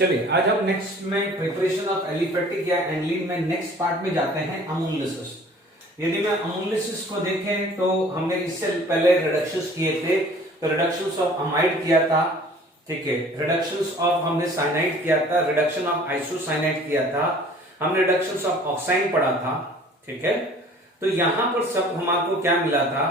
चलिए आज हम नेक्स्ट में प्रिपरेशन ऑफ एलिफेटिक या एनिलीन में नेक्स्ट पार्ट में जाते हैं अमोनोलिसिस। यदि मैं अमोनोलिसिस को देखें तो हमने इससे पहले रिडक्शंस किए थे, तो रिडक्शंस ऑफ अमाइड किया था, ठीक है, रिडक्शंस ऑफ हमने साइनाइड किया था, रिडक्शन ऑफ आइसोसाइनाइड किया था, हमने रिडक्शंस ऑफ ऑक्साइन पढ़ा था, ठीक है। तो यहां पर सब हमारे क्या मिला था,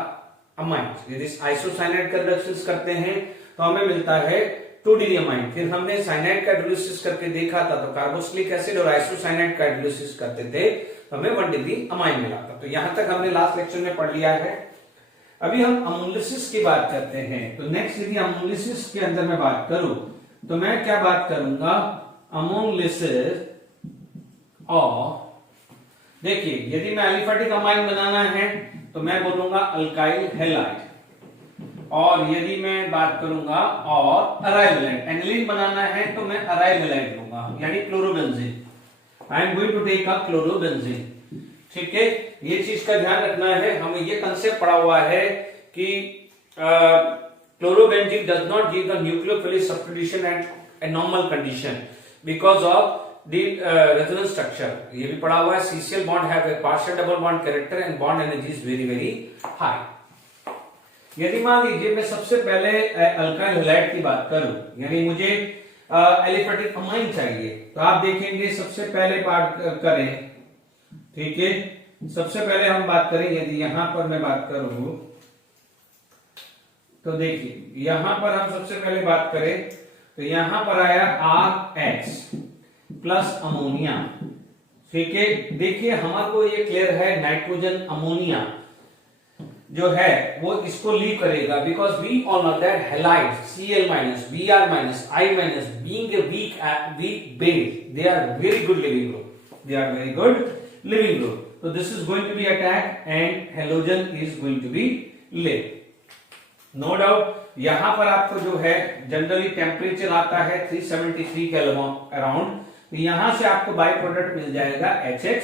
अमाइड। यदि आइसोसाइनाइड का रिडक्शंस करते हैं तो हमें मिलता है 2 डिग्री अमाइन। फिर हमने साइनाइड का हाइड्रोलिसिस करके देखा था, तो कार्बोक्सिलिक एसिड और आइसोसाइनाइड का हाइड्रोलिसिस करते थे तो हमें 1 डिग्री अमाइन मिला था। तो यहां तक हमने लास्ट लेक्चर में पढ़ लिया है। अभी हम अमोनोलिसिस की बात करते हैं। तो नेक्स्ट यदि अमोनोलिसिस के अंदर मैं बात करूं तो मैं क्या बात करूंगा, अमोनोलिसिस और देखिए यदि मैं एलिफेटिक अमाइन बनाना है तो मैं बोलूंगा अल्काइल हैलाइड, और यदि मैं बात करूंगा और अराइल हैलाइड, एनिलीन बनाना है तो मैं अराइल हैलाइड लूंगा यानी chlorobenzene. I am going to take a chlorobenzene, ठीक है। ये चीज का ध्यान रखना है, हमें ये कंसेप्ट पढ़ा हुआ है कि chlorobenzene does not give the nucleophilic substitution at a normal condition because of the resonance structure। ये भी पढ़ा हुआ है, CCl bond have a partial double bond character and bond energy is very very high। यदि मान लीजिए मैं सबसे पहले अल्काइल हैलाइड की बात करूं, यानी मुझे एलिफेटिक अमाइन चाहिए, तो आप देखेंगे सबसे पहले बात करें, ठीक है। सबसे पहले हम बात करें, यदि यहां पर मैं बात करूं तो देखिए यहां पर हम सबसे पहले बात करें तो यहां पर आया RH प्लस अमोनिया, ठीक है। देखिए हमारे को ये क्लियर है, नाइट्रोजन अमोनिया जो है वो इसको लीव करेगा because we all know that halide Cl minus Br minus I minus being a weak base they are very good leaving group, they are very good leaving group. तो this is going to be attack and halogen is going to be leave, no doubt. यहां पर आपको जो है generally temperature आता है 373 kelvin around, तो यहां से आपको बाय प्रोडक्ट मिल जाएगा HX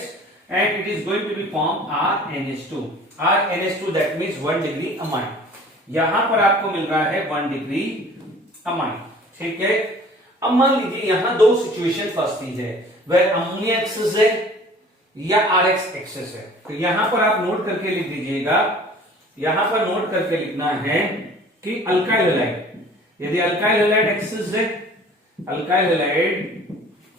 and it is going to be form RNH2। RNH2 that means 1 degree amine. यहां पर आपको मिल रहा है 1 डिग्री अमाइन, ठीक है। अब मान लीजिए यहां दो सिचुएशन फंसती है, वह अमोनिया एक्सेस है या RX एक्सेस है। तो यहां पर आप नोट करके लिख दीजिएगा, यहां पर नोट करके लिखना है कि अल्काइल हैलाइड, यदि अल्काइल हैलाइड एक्सेस है, अल्काइल हैलाइड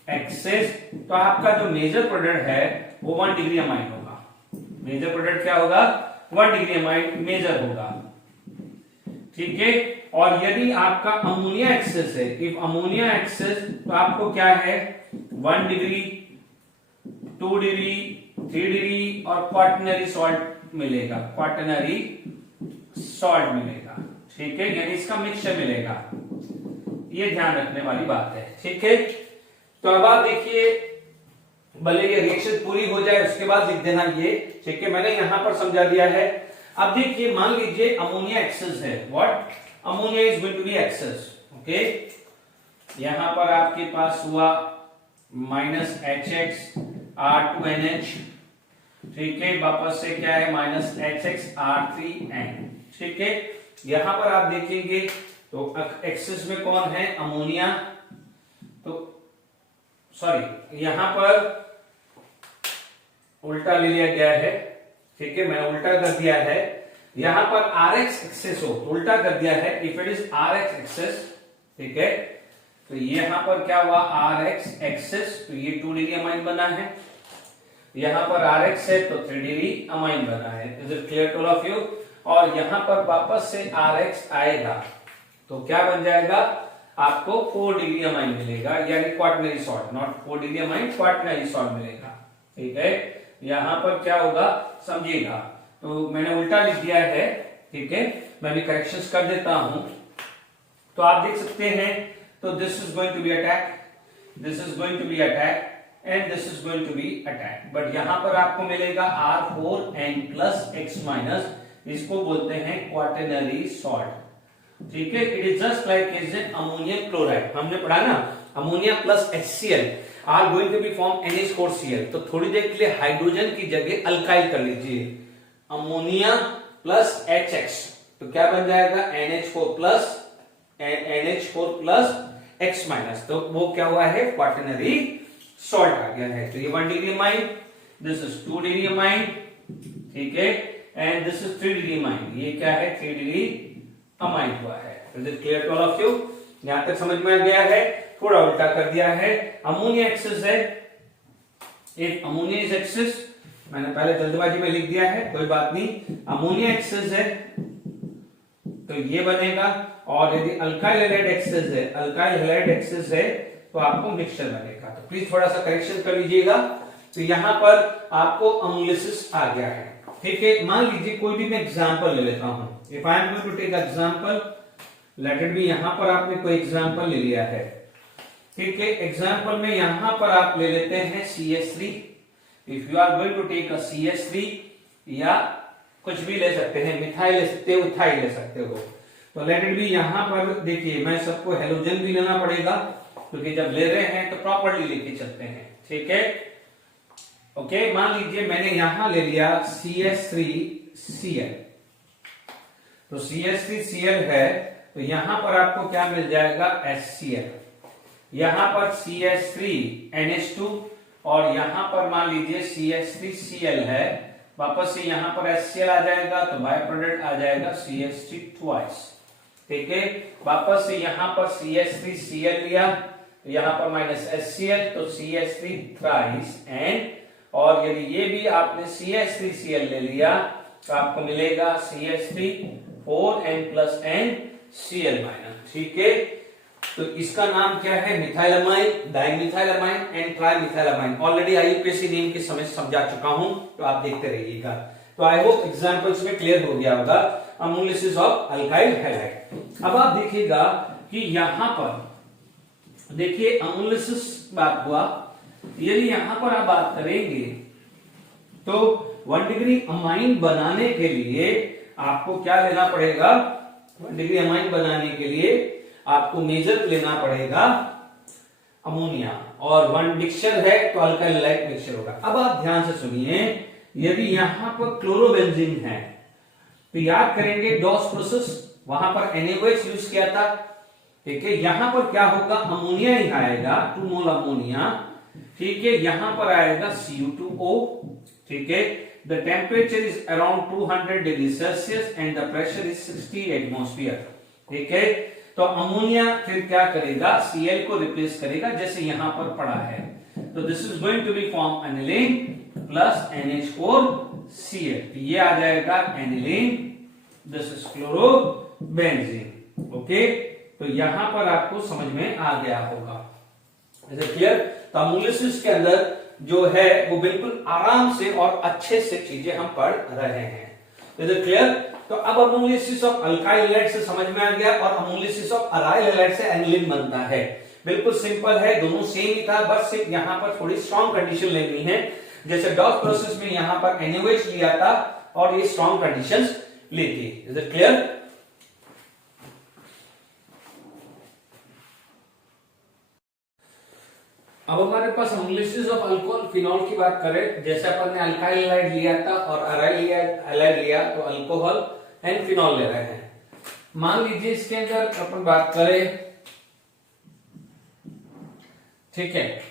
एक्सेस, तो आपका जो मेजर प्रोडक्ट है वो 1 डिग्री अमाइन होगा। मेजर प्रोडक्ट क्या होगा, 1 डिग्री अमाइन मेजर होगा, ठीक है। और यदि आपका अमोनिया एक्सेस है, इफ अमोनिया एक्सेस, तो आपको क्या है 1 डिग्री, 2 डिग्री, 3 डिग्री और क्वाटरनरी सॉल्ट मिलेगा, क्वाटरनरी सॉल्ट मिलेगा, ठीक है, यानी इसका मिक्सचर मिलेगा। ये ध्यान रखने वाली बात है, ठीक है। तो अब आप देखिए, भले ये रिएक्शन पूरी हो जाए उसके बाद लिख देना ये, ठीक है, मैंने यहां पर समझा दिया है। अब देखिए मान लीजिए अमोनिया एक्सेस है, what ammonia is going to be excess, okay. यहां पर आपके पास हुआ माइनस HX R2NH, ठीक है, वापस से क्या है माइनस HX R3N, ठीक है। यहां पर आप देखेंगे तो एक्सेस में कौन है, अमोनिया, तो सॉरी यहां पर उल्टा ले लिया गया है, ठीक है, मैंने उल्टा कर दिया है। यहां पर RX एक्सेस हो तो उल्टा कर दिया है, if it is RX excess, ठीक है। तो यहां पर क्या हुआ RX एक्सेस, तो ये 2 डिग्री अमाइन बना है, यहां पर RX है तो 3 डिग्री अमाइन बना है। Is it clear to all of you. और यहां पर वापस से RX आएगा तो क्या बन जाएगा, आपको 4 डिग्री अमाइन मिलेगा, यानी quaternary salt, not 4 degree amine, quaternary salt मिलेगा, ठीक है। यहां पर क्या होगा समझिएगा, तो मैंने उल्टा लिख दिया है, ठीक है, मैं भी करेक्शंस कर देता हूं। तो आप देख सकते हैं, तो this is going to be attack, this is going to be attack and this is going to be attack, but यहां पर आपको मिलेगा R4N प्लस X माइनस, इसको बोलते हैं क्वाटरनरी सॉल्ट, ठीक है। It is just like is ammonium chloride, हमने पढ़ा ना, ammonia plus HCl are going to be form NH4Cl। तो थोड़ी देर के लिए हाइड्रोजन की जगह अल्काइल कर लीजिए, अमोनिया प्लस HX, तो क्या बन जाएगा NH4 प्लस X माइनस, तो वो क्या हुआ है, क्वाटरनरी सॉल्ट आ गया है। तो ये 1 degree amine, this is 2 degree amine, ठीक है, and this is 3 degree amine, ये क्या है, 3 डिग्री अमाइन हुआ है। Is it clear to all of you? यहां तक समझ में आ गया है? थोड़ा उल्टा कर दिया है। अमोनिया एक्सिस है, एक अमोनिया इज एक्सिस, मैंने पहले जल्दबाजी में लिख दिया है, कोई बात नहीं। अमोनिया एक्सिस है तो ये बनेगा, और यदि अल्काइल हैलाइड एक्सिस है, अल्काइल हैलाइड एक्सिस है तो आपको मिक्सचर बनेगा। तो प्लीज थोड़ा सा करेक्शन कर लीजिएगा। तो यहां पर आपको अमोलिसिस आ गया है, ठीक है। मान लीजिए कोई भी मैं एग्जांपल ले लेता हूं, if I am going to take example, let it be, यहां पर आपने कोई एग्जांपल ले लिया है, ठीक है। एग्जांपल में यहां पर आप ले लेते हैं CH3। If you are going to take a CH3, या कुछ भी ले सकते हैं, मिथाइल ले सकते हो, इथाइल ले सकते हो। तो लेट इट बी, यहां पर देखिए मैं सबको हेलोजन भी लेना पड़ेगा, क्योंकि जब ले रहे हैं तो प्रॉपर्ली लेके चलते हैं, ठीक है। ओके, मान लीजिए मैंने यहां ले लिया CH3Cl, तो CH3Cl है, तो यहां पर आपको क्या मिल जाएगा, HCl, यहां पर CH3NH2, और यहां पर मान लीजिए CH3Cl है, वापस से यहां पर HCl आ जाएगा, तो बाय प्रोडक्ट आ जाएगा CH3 ट्वाइस, ठीक है। वापस से यहां पर CH3Cl लिया, तो यहां पर माइनस HCl, तो CH3 थ्राइस, एंड और यदि ये भी आपने CH3Cl ले लिया तो आपको मिलेगा CH3 4n plus n Cl minus, ठीक है। तो इसका नाम क्या है, मिथाइलमाइन, डाइमिथाइलमाइन एंड ट्राइमिथाइलमाइन। ऑलरेडी आईयूपीएसी नेम की समझा चुका हूं, तो आप देखते रहिएगा। तो आई होप एग्जांपल्स में क्लियर हो गया होगा अमोलिसिस ऑफ अल्काइल हैलाइड। अब आप देखिएगा कि यहां पर देखिए अमोलिसिस बात हुआ, यदि यहां पर आप बात करेंगे तो 1 डिग्री अमाइन बनाने के लिए आपको क्या लेना पड़ेगा, 1 डिग्री अमाइन बनाने के लिए आपको मेजर लेना पड़ेगा अमोनिया, और 1 मिक्सचर है तो अल्काइल हैलाइड मिक्सचर होगा। अब आप ध्यान से सुनिए, यदि यहां पर क्लोरोबेंजीन है तो याद करेंगे डॉस प्रोसेस, वहां पर NaOH यूज किया था, ठीक है। यहां पर क्या होगा, अमोनिया ही आएगा, 2 मोल अमोनिया, ठीक है। यहां पर आएगा Cu2O, ठीक है। The temperature is around 200 degree Celsius and the pressure is 60 atmosphere, ठीक है। तो अमोनिया फिर क्या करेगा, Cl को रिप्लेस करेगा, जैसे यहां पर पड़ा है। तो this is going to be form aniline plus NH4Cl, ये आ जाएगा aniline, this is chlorobenzene, okay. तो यहां पर आपको समझ में आ गया होगा, इज इट क्लियर? तो अमोलिसिस के अंदर जो है वो बिल्कुल आराम से और अच्छे से चीजें हम पढ़ रहे हैं, इज इट क्लियर? तो अब अमोलिसिस ऑफ अल्काइल हैलाइड से समझ में आ गया, और अमोलिसिस ऑफ अराइल हैलाइड से एनिलीन बनता है। बिल्कुल सिंपल है, दोनों सेम ही था, बस सिर्फ यहां पर थोड़ी स्ट्रॉन्ग कंडीशन लेनी है। जैसे डॉस प्रोसेस में यहां पर NaOH लिया था और ये स्ट्रॉन्ग कंडीशंस लेती, इज इट क्लियर? अब हमारे पास अमोलिसिस ऑफ अल्कोहल फिनॉल की बात करें, जैसे अपन ने अल्काइल हैलाइड लिया था और अराइल हैलाइड लिया, तो अल्कोहल एंड फिनॉल ले रहे हैं। मान लीजिए इसके अंदर अपन बात करें, ठीक है।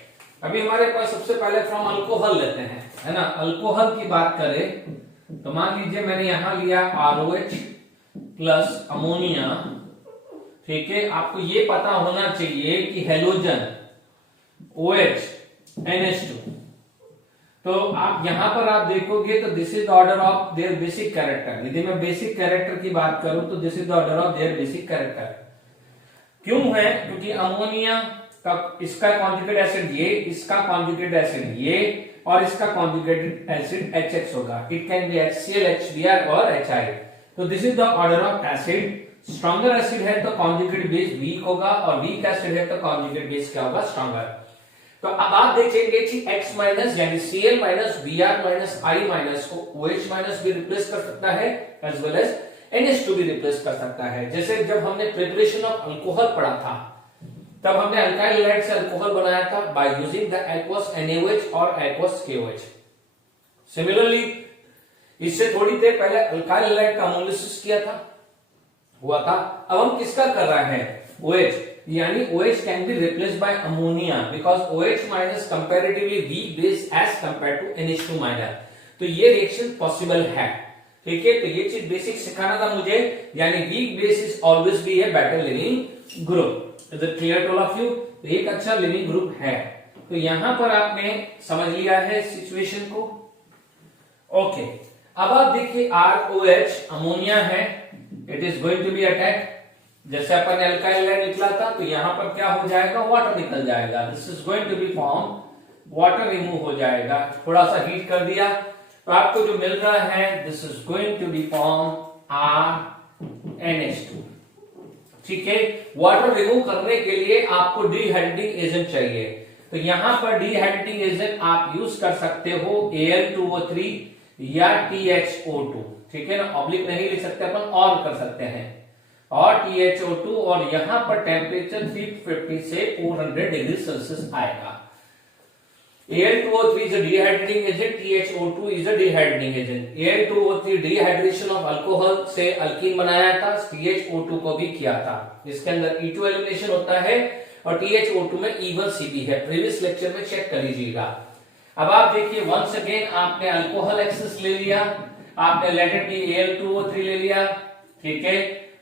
अभी हमारे पास सबसे पहले फ्रॉम अल्कोहल लेते हैं, है ना। अल्कोहल की बात करें तो मान लीजिए मैंने यहां लिया ROH प्लस अमोनिया, ठीक है। आपको ये पता होना चाहिए कि हेलोजन OH NH2, तो आप यहां पर आप देखोगे तो this is the order of their basic character. यदि मैं बेसिक कैरेक्टर की बात करूं तो this is the order of their basic character. क्यों है, क्योंकि अमोनिया का इसका कॉन्जुगेट एसिड ये, इसका कॉन्जुगेट एसिड ये, और इसका कॉन्जुगेटेड एसिड HX होगा। It can be HCl, HBr और HI। तो this is the order of acid. Stronger acid है तो कॉन्जुगेट बेस वीक होगा, और वीक एसिड है तो कॉन्जुगेट बेस क्या होगा, स्ट्रॉन्गर। तो अब आप देखेंगे कि X माइनस यानी Cl minus Br minus I minus को OH माइनस भी रिप्लेस कर सकता है, एज वेल एज NH2 भी रिप्लेस कर सकता है। जैसे जब हमने प्रिपरेशन ऑफ अल्कोहल पढ़ा था, तब हमने अल्काइल हैलाइड से अल्कोहल बनाया था by using the aqueous NaOH और एक्वस KOH। सिमिलरली इससे थोड़ी देर पहले अल्काइल हैलाइड का अमोलिसिस किया था, हुआ था। अब हम किसका कर रहे हैं, OH। यानी OH can be replaced by ammonia because OH minus comparatively weak base as compare to NH2 minus. तो ये रिएक्शन पॉसिबल है, ठीक है। तो ये चीज बेसिक सिखाना था मुझे, यानी weak base is always be a better living group. Is it clear to all of you? तो एक अच्छा लिविंग ग्रुप है। तो यहां पर आपने समझ लिया है सिचुएशन को, ओके। अब आप देखिए ROH अमोनिया है, it is going to be attack. जैसे अपन ने अल्काइल लाइन निकला था, तो यहां पर क्या हो जाएगा, वाटर निकल जाएगा। This is going to be form, water remove हो जाएगा। थोड़ा सा हीट कर दिया तो आपको जो मिल रहा है, this is going to be form RNH2, ठीक है। वाटर रिमूव करने के लिए आपको डिहाइड्रेटिंग एजेंट चाहिए, तो यहां पर डिहाइड्रेटिंग एजेंट आप यूज कर सकते हो Al2O3 या THO2, ठीक है ना। ऑब्लिक नहीं लिख सकते अपन, और कर सकते हैं, और THO2, और यहां पर टेम्परेचर 350 से 400 डिग्री सेल्सियस आएगा। Al2O3 is a dehydrating agent, THO2 is a dehydrating agent। Al2O3 dehydration of alcohol से अल्कीन बनाया था, THO2 को भी किया था। इसके अंदर E2 एलिमिनेशन होता है और THO2 में E1CP है। प्रीवियस लेक्चर में चेक कर लीजिएगा। अब आप देखिए, वंस अगेन आपने अल्कोहल एक्सेस ले लिया, आपने लेट इट बी Al2O3 ले लिया, ठीक है।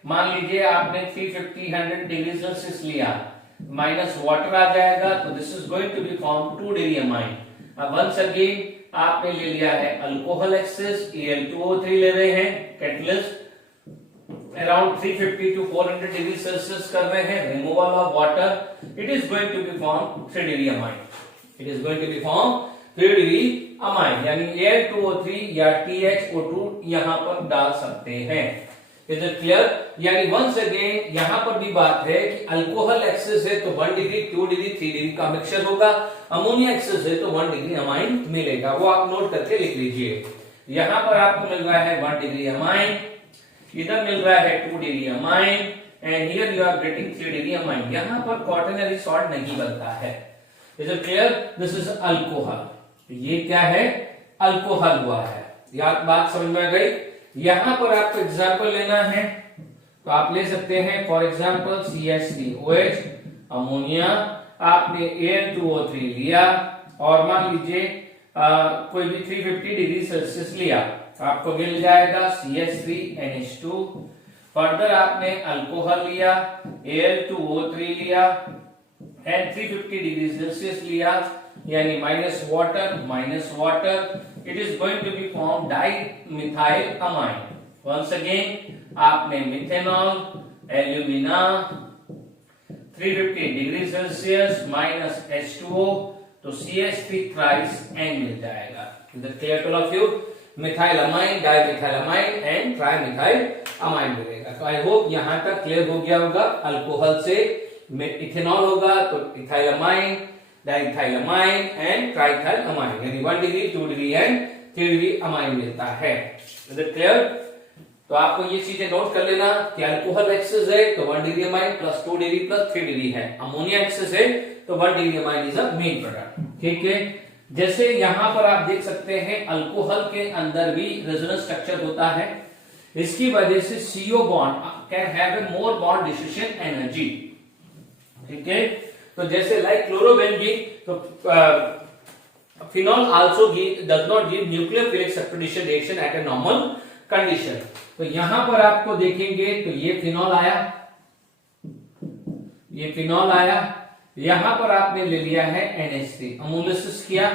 मान लीजिए आपने 350 डिग्री सेल्सियस लिया, माइनस वाटर आ जाएगा, तो this is going to be form 2 degree amine. अब वंस अगेन आपने ले लिया है अल्कोहल एक्सेस, Al2O3 ले रहे हैं, catalyst around 350 to 400 degree Celsius कर रहे हैं, removal of water, it is going to be form 3 degree amine. It is going to be form 3 degree amine, यानी Al2O3 या THO2 यहां पर डाल सकते हैं। Is it clear? यानी वंस अगेन यहां पर भी बात है कि अल्कोहल एक्सेस है तो 1 डिग्री, 2 डिग्री, 3 डिग्री का मिक्सचर होगा। अमोनिया एक्सेस है तो 1 डिग्री अमाइन मिलेगा, वो आप नोट करके लिख लीजिए। यहां पर आपको मिल रहा है 1 डिग्री अमाइन, इधर मिल रहा है 2 degree amine, and here you are getting 3 degree amine. यहां पर क्वाटरनरी सॉल्ट नहीं बनता है। Is it clear? This is alcohol, ये क्या है, अल्कोहल हुआ है। याद बात समझ में आ गई? यहां पर आपको एग्जाम्पल लेना है तो आप ले सकते हैं, फॉर एग्जाम्पल CH3OH अमोनिया, आपने Al2O3 लिया और मान लीजिए कोई भी 350 डिग्री सेल्सियस लिया, आपको मिल जाएगा CH3NH2। फर्दर आपने अल्कोहल लिया, Al2O3 लिया एंड 350 डिग्री सेल्सियस लिया, यानी minus water, it is going to be formed dimethyl amine। once again आपने methanol, alumina, 350 degree Celsius minus H2O, तो CH3 थ्राइस N मिल जाएगा। Is it clear to all of you? Methyl amine, dimethyl amine and trimethyl amine मिलेगा। तो I hope यहां तक clear हो गया होगा। अल्कोहल से इथेनॉल होगा तो ethyl amine, diethyl amine and triethyl amine, यानी 1 degree, 2 degree and 3 degree amine मिलता है। Is it clear? तो आपको ये चीजें नोट कर लेना कि अल्कोहल एक्सेस है तो 1 degree amine plus 2 degree plus 3 degree है। अमोनिया एक्सेस है तो 1 degree amine is a main product, ठीक है। जैसे यहां पर आप देख सकते हैं अल्कोहल के अंदर भी रेजोनेंस स्ट्रक्चर होता है, इसकी वजह से CO bond can have a more bond distribution energy, ठीक है। तो जैसे लाइक क्लोरोबेंजीन, तो phenol also does not give nucleophilic substitution reaction at a normal condition। तो यहां पर आपको देखेंगे तो ये फिनॉल आया, यहां पर आपने ले लिया है NH3, अमोलिसिस किया।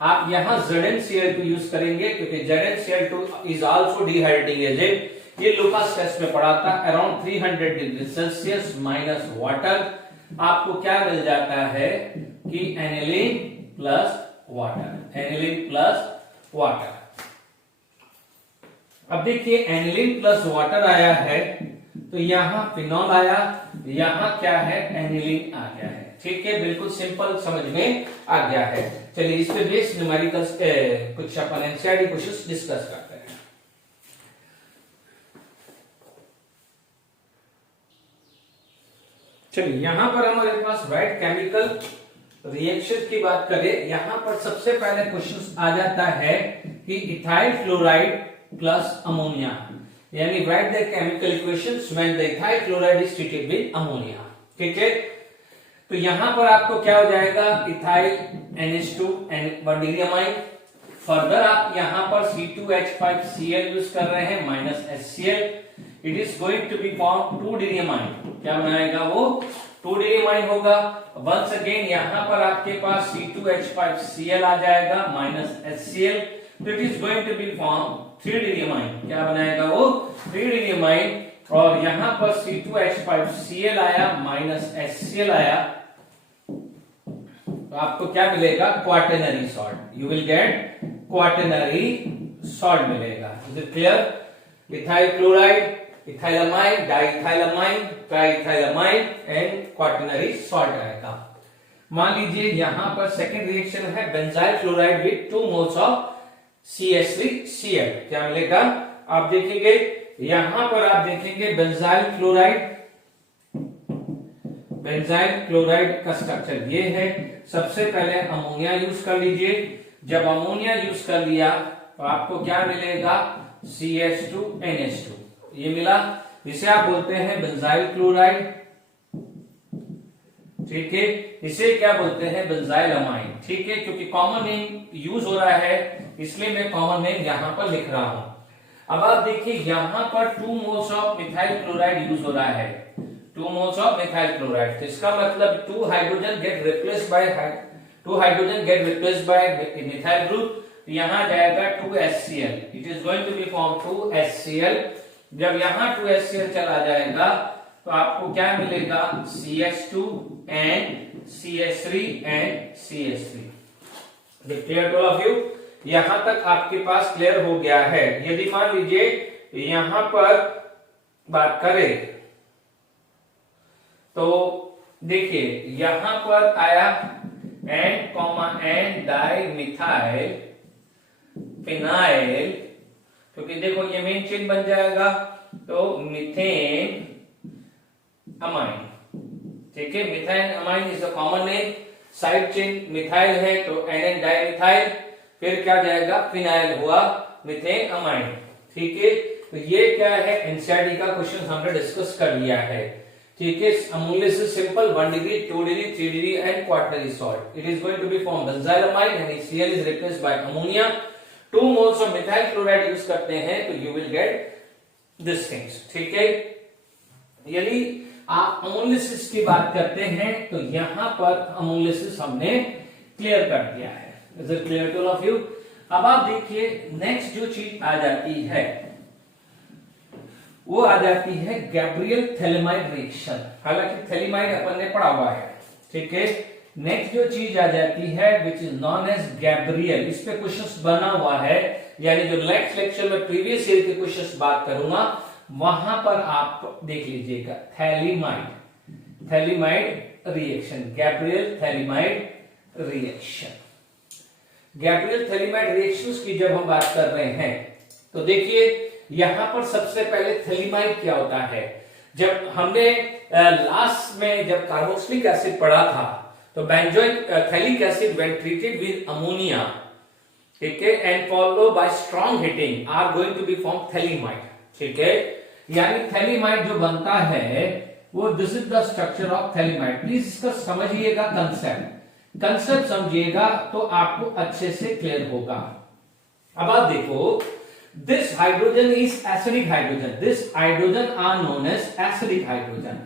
आप यहां ZnCl2 यूज करेंगे क्योंकि ZnCl2 is also dehydrating agent. ये लुकास टेस्ट में पढ़ा था, around 300 degree Celsius minus water, आपको क्या मिल जाता है कि एनिलीन प्लस वाटर। अब देखिए एनिलीन प्लस वाटर आया है तो यहां फिनॉल आया, यहां क्या है, एनिलीन आ गया है, ठीक है। बिल्कुल सिंपल समझ में आ गया है। चलिए इस पे बेस न्यूमेरिकल्स कुछ अपन एनसीईआरटी क्वेश्चंस डिस्कस करते हैं। चलिए यहां पर हमारे पास व्हाइट केमिकल रिएक्शन की बात करें, यहां पर सबसे पहले क्वेश्चन आ जाता है कि इथाइल फ्लोराइड प्लस अमोनिया, यानी right the chemical equations when the ethyl chloride is treated with ammonia. ठीक है, तो यहां पर आपको क्या हो जाएगा, ethyl NH2 1 degree amine. Further आप यहां पर C2H5Cl यूज कर रहे हैं minus HCl, it is going to be form 2 degree amine. क्या बनाएगा वो, 2 डिग्री अमाइन होगा। वंस अगेन यहां पर आपके पास C2H5Cl आ जाएगा माइनस HCl, तो it is going to be form 3 degree amine. क्या बनाएगा वो, 3 डिग्री अमाइन। और यहां पर C2H5Cl आया माइनस HCl आया, तो आपको क्या मिलेगा, quaternary salt. You will get quaternary salt मिलेगा। Is it clear? Ethyl chloride, ethylamine, diethylamine, triethylamine and quaternary salt आएगा। मान लीजिए यहां पर सेकेंड रिएक्शन है benzyl chloride with 2 moles of CH3Cl। क्या मिलेगा, आप देखेंगे यहां पर, आप देखेंगे बेंजाइल क्लोराइड का स्ट्रक्चर ये है। सबसे पहले अमोनिया यूज कर लीजिए। जब अमोनिया यूज कर लिया तो आपको क्या मिलेगा, CH2NH2 ये मिला, जिसे आप बोलते हैं बेंजाइल क्लोराइड। ठीक है, इसे क्या बोलते हैं, बेंजाइल अमाइन। ठीक है, क्योंकि कॉमन नेम यूज हो रहा है इसलिए मैं कॉमन नेम यहां पर लिख रहा हूं। अब आप देखिए यहां पर 2 moles of methyl chloride use हो रहा है, 2 मोल्स ऑफ मिथाइल क्लोराइड। तो इसका मतलब 2 hydrogen get replaced by methyl group. यहां जाएगा 2HCl, it is going to be form 2HCl। जब यहां 2HCl चला जाएगा तो आपको क्या मिलेगा, CH2 and CH3 and CH3। Clear to all of you? यहां तक आपके पास क्लियर हो गया है। यदि मान लीजिए यहां पर बात करें तो देखिए यहां पर आया N डाई मिथाइल फिनाइल, क्योंकि देखो ये मेन चेन बन जाएगा, तो मिथेन अमाइन। ठीक है, methyl amine is a common name, side chain methyl है तो NN डाई मिथाइल, फिर क्या जाएगा, फिनाइल हुआ मिथेन अमाइन। ठीक है, तो ये क्या है, एनसीईआरटी का क्वेश्चन हमने डिस्कस कर लिया है। ठीक है, अमोनिया से simple 1 degree 2 degree 3 degree and quaternary salt. It is going to be form benzyl amine and HCl is replaced by ammonia. 2 moles of methyl chloride use करते हैं तो you will get this things. ठीक है, यदि आप अमोनिलिसिस की बात करते हैं तो यहां पर अमोनिलिसिस हमने क्लियर कर दिया है। Is it clear to all of you? अब आप देखिए नेक्स्ट जो चीज आ जाती है वो आ जाती है गैब्रियल थैलेमाइड रिएक्शन। हालांकि थैलेमाइड अपन ने पढ़ा हुआ है। ठीक है, नेक्स्ट जो चीज आ जाती है which is known as Gabriel, इस पे क्वेश्चन बना हुआ है, यानी जो नेक्स्ट लेक्चर में प्रीवियस ईयर के क्वेश्चन बात करूंगा वहां पर आप देख लीजिएगा phthalimide reaction, Gabriel phthalimide reaction. Gabriel phthalimide reactions की जब हम बात कर रहे हैं तो देखिए यहां पर सबसे पहले थैलेमाइड क्या होता है। जब हमने लास्ट में जब कार्बोक्सिलिक एसिड पढ़ा था तो benzoic phthalic acid when treated with ammonia, ठीक है, and follow by strong heating are going to be form phthalimide. ठीक है, यानी थैलेमाइड जो बनता है वो this is the structure of phthalimide. Please इसका समझिएगा, कंसेप्ट समझिएगा तो आपको अच्छे से क्लियर होगा। अब आप देखो this hydrogen is acidic hydrogen, this hydrogen are known as acidic hydrogen।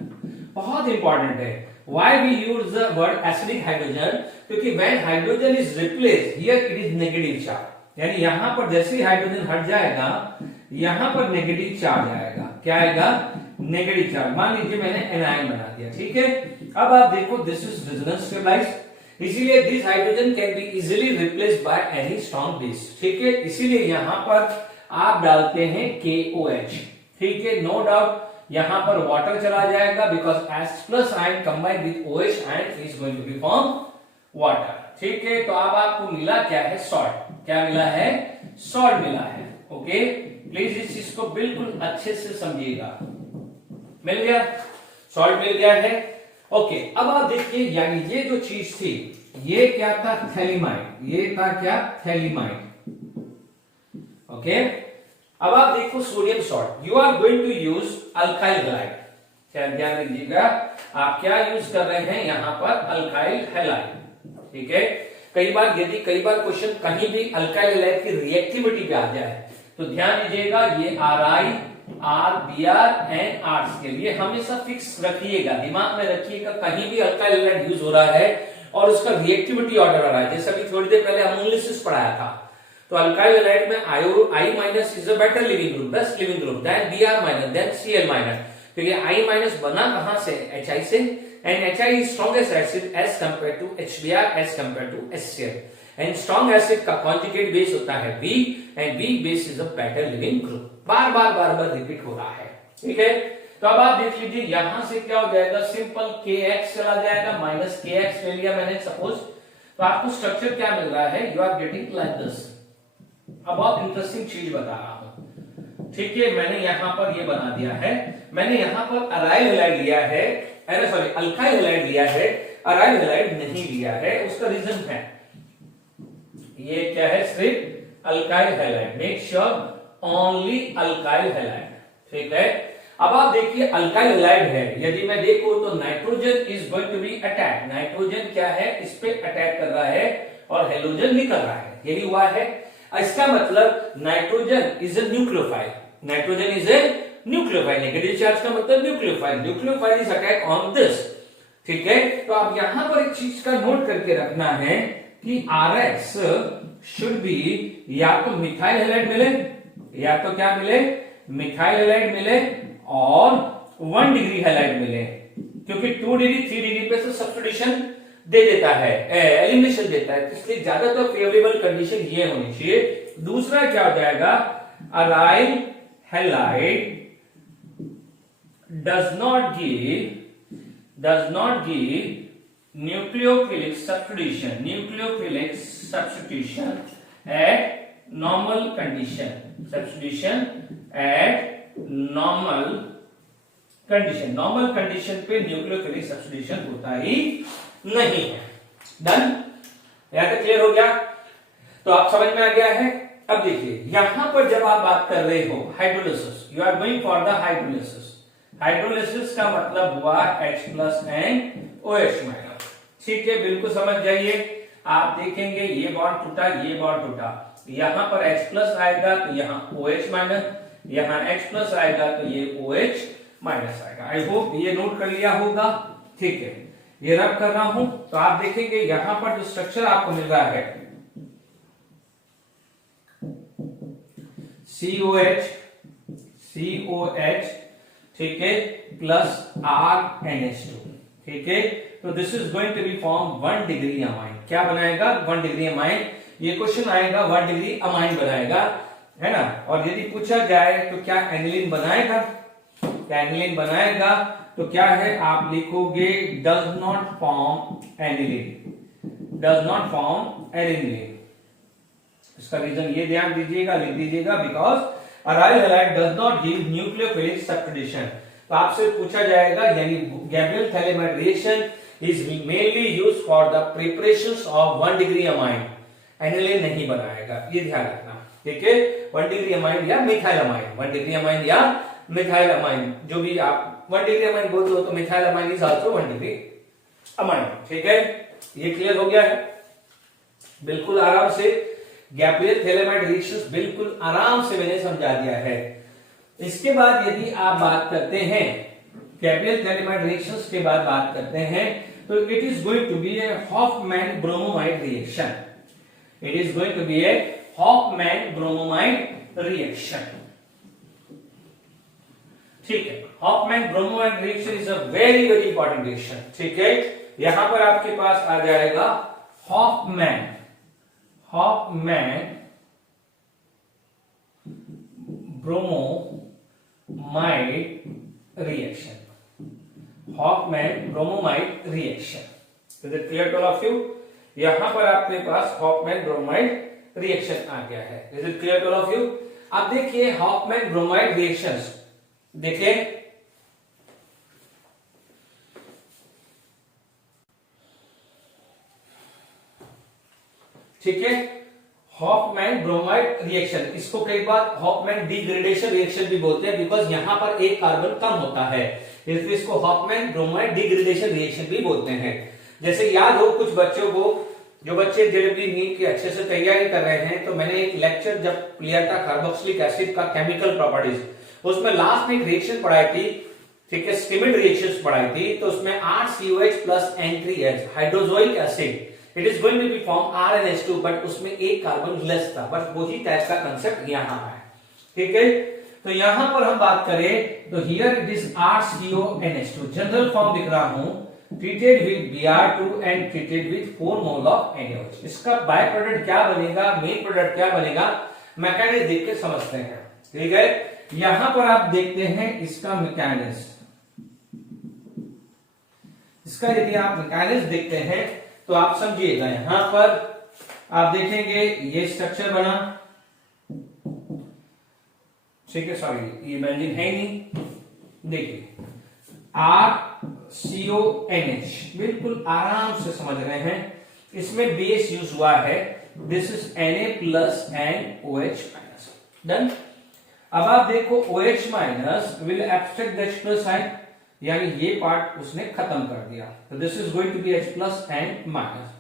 बहुत इंपॉर्टेंट है, why we use the word acidic hydrogen, क्योंकि when hydrogen is replaced here it is negative charge, यानी यहां पर जैसे ही हाइड्रोजन हट जाएगा यहां पर नेगेटिव चार्ज आएगा। क्या आएगा, नेगेटिव चार्ज। मान लीजिए मैंने एनायन बना दिया। ठीक है, अब आप देखो दिस इज रेजोनेंस स्टेबलाइज्ड, इसीलिए this hydrogen can be easily replaced by any strong base. ठीक है, इसीलिए यहां पर आप डालते हैं KOH। ठीक है, नो डाउट यहां पर वाटर चला जाएगा because H+ ion combined with OH ion is going to be form water. ठीक है, तो अब आपको मिला क्या है, सॉल्ट। क्या मिला है, सॉल्ट मिला है। ओके, प्लीज इस चीज को बिल्कुल अच्छे से समझिएगा। मिल गया, सॉल्ट मिल गया है। ओके, अब आप देखिए यानी ये जो चीज थी ये क्या था, थैलेमाइड। ये था क्या, थैलेमाइड। ओके, अब आप देखो sodium salt, you are going to use alkyl halide. क्या ध्यान रखिएगा, आप क्या यूज कर रहे हैं यहाँ पर, अल्काइल हैलाइड। ठीक है, कई बार क्वेश्चन कहीं भी अल्काइल हैलाइड की रिएक्टिविटी पे आ जाए तो ध्यान दीजिएगा, ये RI, RBr एंड आर्स के लिए हमेशा फिक्स रखिएगा, दिमाग में रखिएगा, कहीं भी अल्काइल हैलाइड यूज हो रहा है और उसका रिएक्टिविटी ऑर्डर आ रहा है, जैसे अभी थोड़ी देर पहले अमोनिलिसिस पढ़ाया था, तो अल्काइल हैलाइड में I minus is a better living group, best leaving group than Br minus than Cl minus, क्योंकि I माइनस बना कहां से, HI से, and HI is strongest acid as compare to HBr as compare to HCl, and strong acid का conjugate base होता है weak and weak base is a better living group. बार बार रिपीट हो रहा है। ठीक है, तो अब आप देख लीजिए यहां से क्या हो जाएगा, सिंपल KX चला जाएगा, माइनस KX ले लिया मैंने सपोज, तो आपको स्ट्रक्चर क्या मिल रहा है, you are getting like this. अब बहुत इंटरेस्टिंग चीज बता रहा हूं। ठीक है, मैंने यहां पर ये बना दिया है, मैंने यहां पर अराइल हैलाइड लिया है, सॉरी अल्काइल हैलाइड लिया है, अराइल हैलाइड नहीं लिया है, उसका रीजन है ये क्या है, सिर्फ alkyl halide, make sure only alkyl halide. ठीक है, अब आप देखिए अल्काइल हैलाइड है, यदि मैं देखूं तो nitrogen is going to be attack, nitrogen क्या है, इस पे अटैक कर रहा है और हेलोजन निकल रहा है, यही हुआ है। इसका मतलब nitrogen is a nucleophile, nitrogen is a nucleophile, negative charge का मतलब nucleophile, nucleophile is attack on this. ठीक है, तो आप यहां पर एक चीज का नोट करके रखना है कि RX शुड बी या तो मिथाइल हैलाइड मिले, या तो क्या मिले, मिथाइल हैलाइड मिले और 1 डिग्री हैलाइड मिले, क्योंकि 2 डिग्री 3 डिग्री पे से सब्स्टिट्यूशन दे देता है, एलिमिनेशन देता है, इसलिए ज्यादातर फेवरेबल कंडीशन ये होनी चाहिए। दूसरा क्या हो जाएगा, aryl halide does not give nucleophilic substitution at normal condition, normal condition पे न्यूक्लियोफिलिक सब्स्टिट्यूशन होता ही नहीं है। डन, यहां तक क्लियर हो गया, तो आप समझ में आ गया है। अब देखिए यहां पर जब आप बात कर रहे हो hydrolysis, you are going for the hydrolysis, hydrolysis का मतलब हुआ H plus and OH minus. ठीक है, बिल्कुल समझ जाइए, आप देखेंगे ये बॉन्ड टूटा, ये बॉन्ड टूटा, यहां पर H प्लस आएगा तो यहां OH माइनस, यहां H प्लस आएगा तो ये OH माइनस आएगा। आई होप ये नोट कर लिया होगा। ठीक है, ये रब कर रहा हूं, तो आप देखेंगे यहां पर जो स्ट्रक्चर आपको मिल रहा है COH, ठीक है, प्लस RNH2। ठीक है, तो this is going to be form 1 degree amine. क्या बनाएगा, 1 डिग्री अमाइन, ये क्वेश्चन आएगा 1 डिग्री अमाइन बनाएगा, है ना। और यदि पूछा जाए तो क्या एनिलीन बनाएगा, क्या एनिलीन बनाएगा, तो क्या है, आप लिखोगे does not form aniline, does not form aniline. इसका रीजन ये ध्यान दीजिएगा, लिख दीजिएगा, because aryl halide does not give nucleophilic substitution. तो आपसे पूछा जाएगा, यानी Gabriel phthalimide reaction is mainly used for the preparations of 1 degree amine, aniline नहीं बनाएगा, ये ध्यान रखना। ठीक है, 1 डिग्री अमाइन या मिथाइल अमाइन, 1 डिग्री अमाइन या मिथाइल अमाइन, जो भी आप 1 डिग्री अमाइन बोलते हो तो methyl amine is also 1 degree amine. ठीक है, ये क्लियर हो गया है, बिल्कुल आराम से गैब्रियल थैलेमाइड रिएक्शंस बिल्कुल आराम से मैंने समझा दिया है। इसके बाद यदि आप बात करते हैं गैब्रियल थैलेमाइड रिएक्शंस के बाद बात करते हैं, तो it is going to be a Hofmann bromamide reaction, it is going to be a Hofmann bromamide reaction. ठीक है, Hofmann bromamide reaction is a very important reaction. ठीक है, यहां पर आपके पास आ जाएगा Hofmann bromamide reaction, Hofmann bromamide reaction. Is it clear to all of you? यहां पर आपके पास हॉफमैन ब्रोमाइड रिएक्शन आ गया है। Is it clear to all of you? अब देखिए हॉफमैन ब्रोमाइड रिएक्शंस, देखिए ठीक है, हॉफमैन ब्रोमाइड रिएक्शन, इसको कई बार हॉफमैन डिग्रेडेशन रिएक्शन भी बोलते हैं, बिकॉज यहाँ पर एक कार्बन कम होता है, इसलिए इसको हॉफमैन ब्रोमाइड डिग्रेडेशन रिएक्शन भी बोलते हैं। जैसे याद हो कुछ बच्चों को, जो बच्चे जेईई नीट की अच्छे से तैयारी कर रहे हैं, तो मैंने एक लेक्चर जब लिया था कार्बोक्सिलिक एसिड का केमिकल प्रॉपर्टीज, उसमें लास्ट में एक रिएक्शन पढ़ाई थी, ठीक है, स्टिमिड रिएक्शंस पढ़ाई थी, तो उसमें RCOH plus N3H hydrazoic acid, it is going to be form RNH2, but उसमें एक कार्बन लेस था, बट वही टाइप का कंसेप्ट यहाँ है, ठीक है। तो यहां पर हम बात करें तो here it is RCONH2, general form दिख रहा हूं, treated with Br2 and treated with 4 mole of NaOH। इसका बाय प्रोडक्ट क्या बनेगा, मेन प्रोडक्ट क्या बनेगा, मैकेनिज्म देख के समझते हैं, ठीक है। यहां पर आप देखते हैं इसका मैकेनिज्म, इसका यदि आप मैकेनिज्म देखते हैं तो आप समझिएगा, यहां पर आप देखेंगे ये स्ट्रक्चर बना, ठीक है, सॉरी ये बेंजीन है नहीं, देखिए RCONH, बिल्कुल आराम से समझ रहे हैं, इसमें बेस यूज हुआ है, this is Na plus and OH minus, done. अब आप देखो OH minus will abstract the H plus sign, यानी ये पार्ट उसने खत्म कर दिया, तो this is going to be H plus and minus,